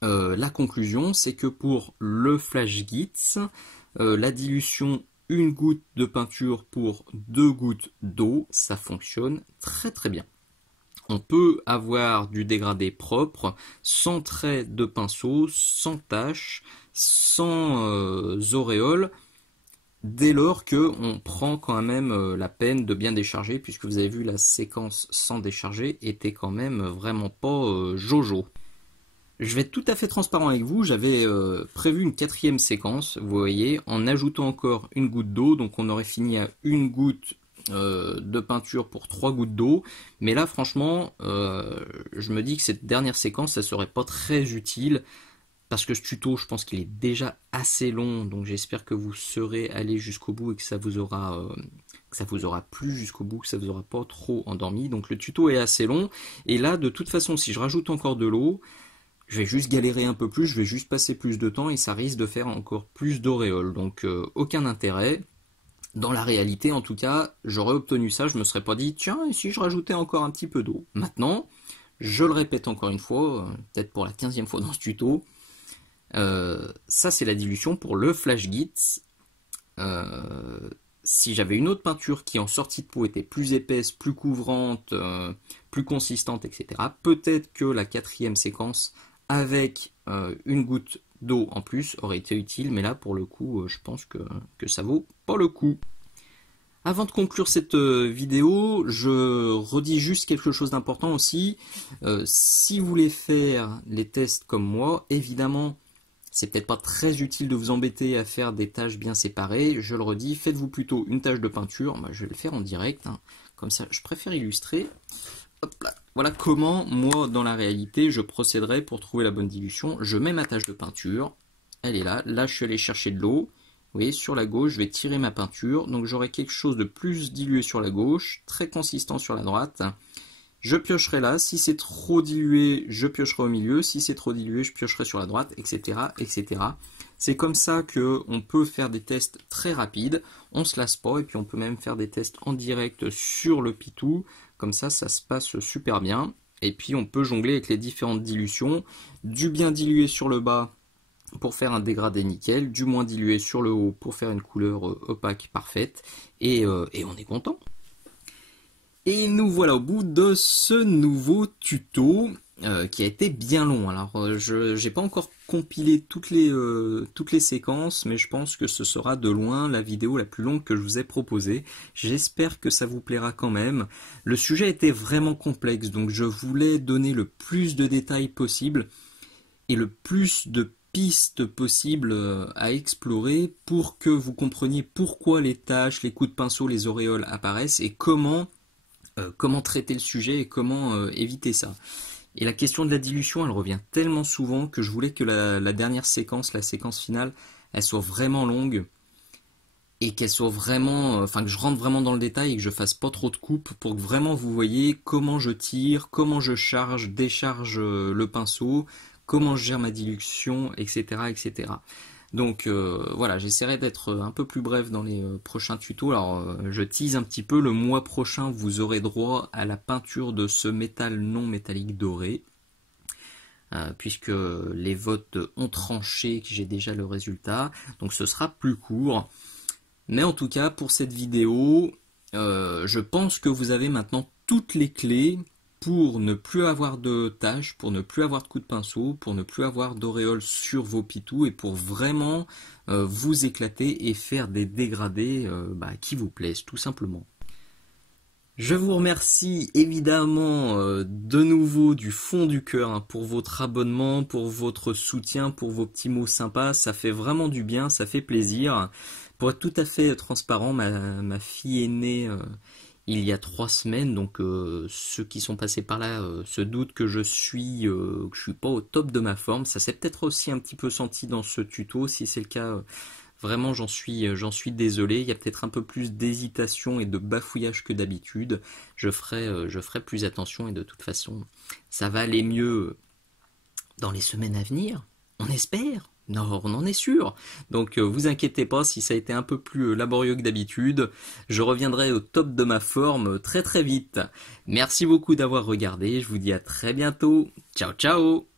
la conclusion, c'est que pour le Flash Git, la dilution 1 goutte de peinture pour 2 gouttes d'eau, ça fonctionne très très bien. On peut avoir du dégradé propre, sans trait de pinceau, sans taches, sans auréoles, dès lors qu'on prend quand même la peine de bien décharger, puisque vous avez vu la séquence sans décharger était quand même vraiment pas jojo. Je vais être tout à fait transparent avec vous, j'avais prévu une 4e séquence, vous voyez, en ajoutant encore 1 goutte d'eau, donc on aurait fini à 1 goutte de peinture pour 3 gouttes d'eau, mais là franchement, je me dis que cette dernière séquence, ça serait pas très utile, parce que ce tuto, je pense qu'il est déjà assez long, donc j'espère que vous serez allé jusqu'au bout et que ça vous aura plu jusqu'au bout, que ça vous aura pas trop endormi. Donc le tuto est assez long, et là, de toute façon, si je rajoute encore de l'eau, je vais juste galérer un peu plus, je vais juste passer plus de temps et ça risque de faire encore plus d'auréoles. Donc aucun intérêt. Dans la réalité, en tout cas, j'aurais obtenu ça, je me serais pas dit, tiens, et si je rajoutais encore un petit peu d'eau. Maintenant, je le répète encore une fois, peut-être pour la 15e fois dans ce tuto, ça c'est la dilution pour le Flash Git. Si j'avais une autre peinture qui en sortie de peau était plus épaisse, plus couvrante, plus consistante, etc., peut-être que la 4e séquence avec 1 goutte d'eau en plus aurait été utile, mais là pour le coup je pense que ça vaut pas le coup. Avant de conclure cette vidéo, je redis juste quelque chose d'important aussi. Si vous voulez faire les tests comme moi, évidemment, c'est peut-être pas très utile de vous embêter à faire des tâches bien séparées. Je le redis, faites-vous plutôt une tâche de peinture. Bah, je vais le faire en direct, hein. Comme ça, je préfère illustrer. Hop là. Voilà comment, moi, dans la réalité, je procéderai pour trouver la bonne dilution. Je mets ma tâche de peinture. Elle est là. Là, je suis allé chercher de l'eau. Vous voyez, sur la gauche, je vais tirer ma peinture. Donc, j'aurai quelque chose de plus dilué sur la gauche, très consistant sur la droite. Je piocherai là. Si c'est trop dilué, je piocherai au milieu. Si c'est trop dilué, je piocherai sur la droite, etc., etc. C'est comme ça qu'on peut faire des tests très rapides. On se lasse pas et puis on peut même faire des tests en direct sur le Pitou. Comme ça se passe super bien. Et puis on peut jongler avec les différentes dilutions. Du bien dilué sur le bas pour faire un dégradé nickel. Du moins dilué sur le haut pour faire une couleur opaque parfaite. Et on est content. Et nous voilà au bout de ce nouveau tuto qui a été bien long. Alors je n'ai pas encore compilé toutes les séquences, mais je pense que ce sera de loin la vidéo la plus longue que je vous ai proposée. J'espère que ça vous plaira quand même. Le sujet était vraiment complexe, donc je voulais donner le plus de détails possible et le plus de pistes possibles à explorer pour que vous compreniez pourquoi les taches, les coups de pinceau, les auréoles apparaissent et comment traiter le sujet et comment éviter ça. Et la question de la dilution, elle revient tellement souvent que je voulais que la dernière séquence, la séquence finale, elle soit vraiment longue et qu'elle soit vraiment, enfin que je rentre vraiment dans le détail et que je fasse pas trop de coupes pour que vraiment vous voyez comment je tire, comment je charge, décharge le pinceau, comment je gère ma dilution, etc., etc. Donc voilà, j'essaierai d'être un peu plus bref dans les prochains tutos. Alors je tease un petit peu, le mois prochain vous aurez droit à la peinture de ce métal non métallique doré. Puisque les votes ont tranché, que j'ai déjà le résultat. Donc ce sera plus court. Mais en tout cas pour cette vidéo, je pense que vous avez maintenant toutes les clés pour ne plus avoir de taches, pour ne plus avoir de coups de pinceau, pour ne plus avoir d'auréoles sur vos pitous et pour vraiment vous éclater et faire des dégradés qui vous plaisent tout simplement. Je vous remercie évidemment de nouveau du fond du cœur pour votre abonnement, pour votre soutien, pour vos petits mots sympas. Ça fait vraiment du bien, ça fait plaisir. Pour être tout à fait transparent, ma fille est née il y a 3 semaines, donc ceux qui sont passés par là se doutent que je suis pas au top de ma forme. Ça s'est peut-être aussi un petit peu senti dans ce tuto. Si c'est le cas, vraiment j'en suis désolé. Il y a peut-être un peu plus d'hésitation et de bafouillage que d'habitude. Je ferai plus attention et de toute façon, ça va aller mieux dans les semaines à venir. On espère. Non, on en est sûr. Donc vous inquiétez pas si ça a été un peu plus laborieux que d'habitude. Je reviendrai au top de ma forme très très vite. Merci beaucoup d'avoir regardé. Je vous dis à très bientôt. Ciao ciao.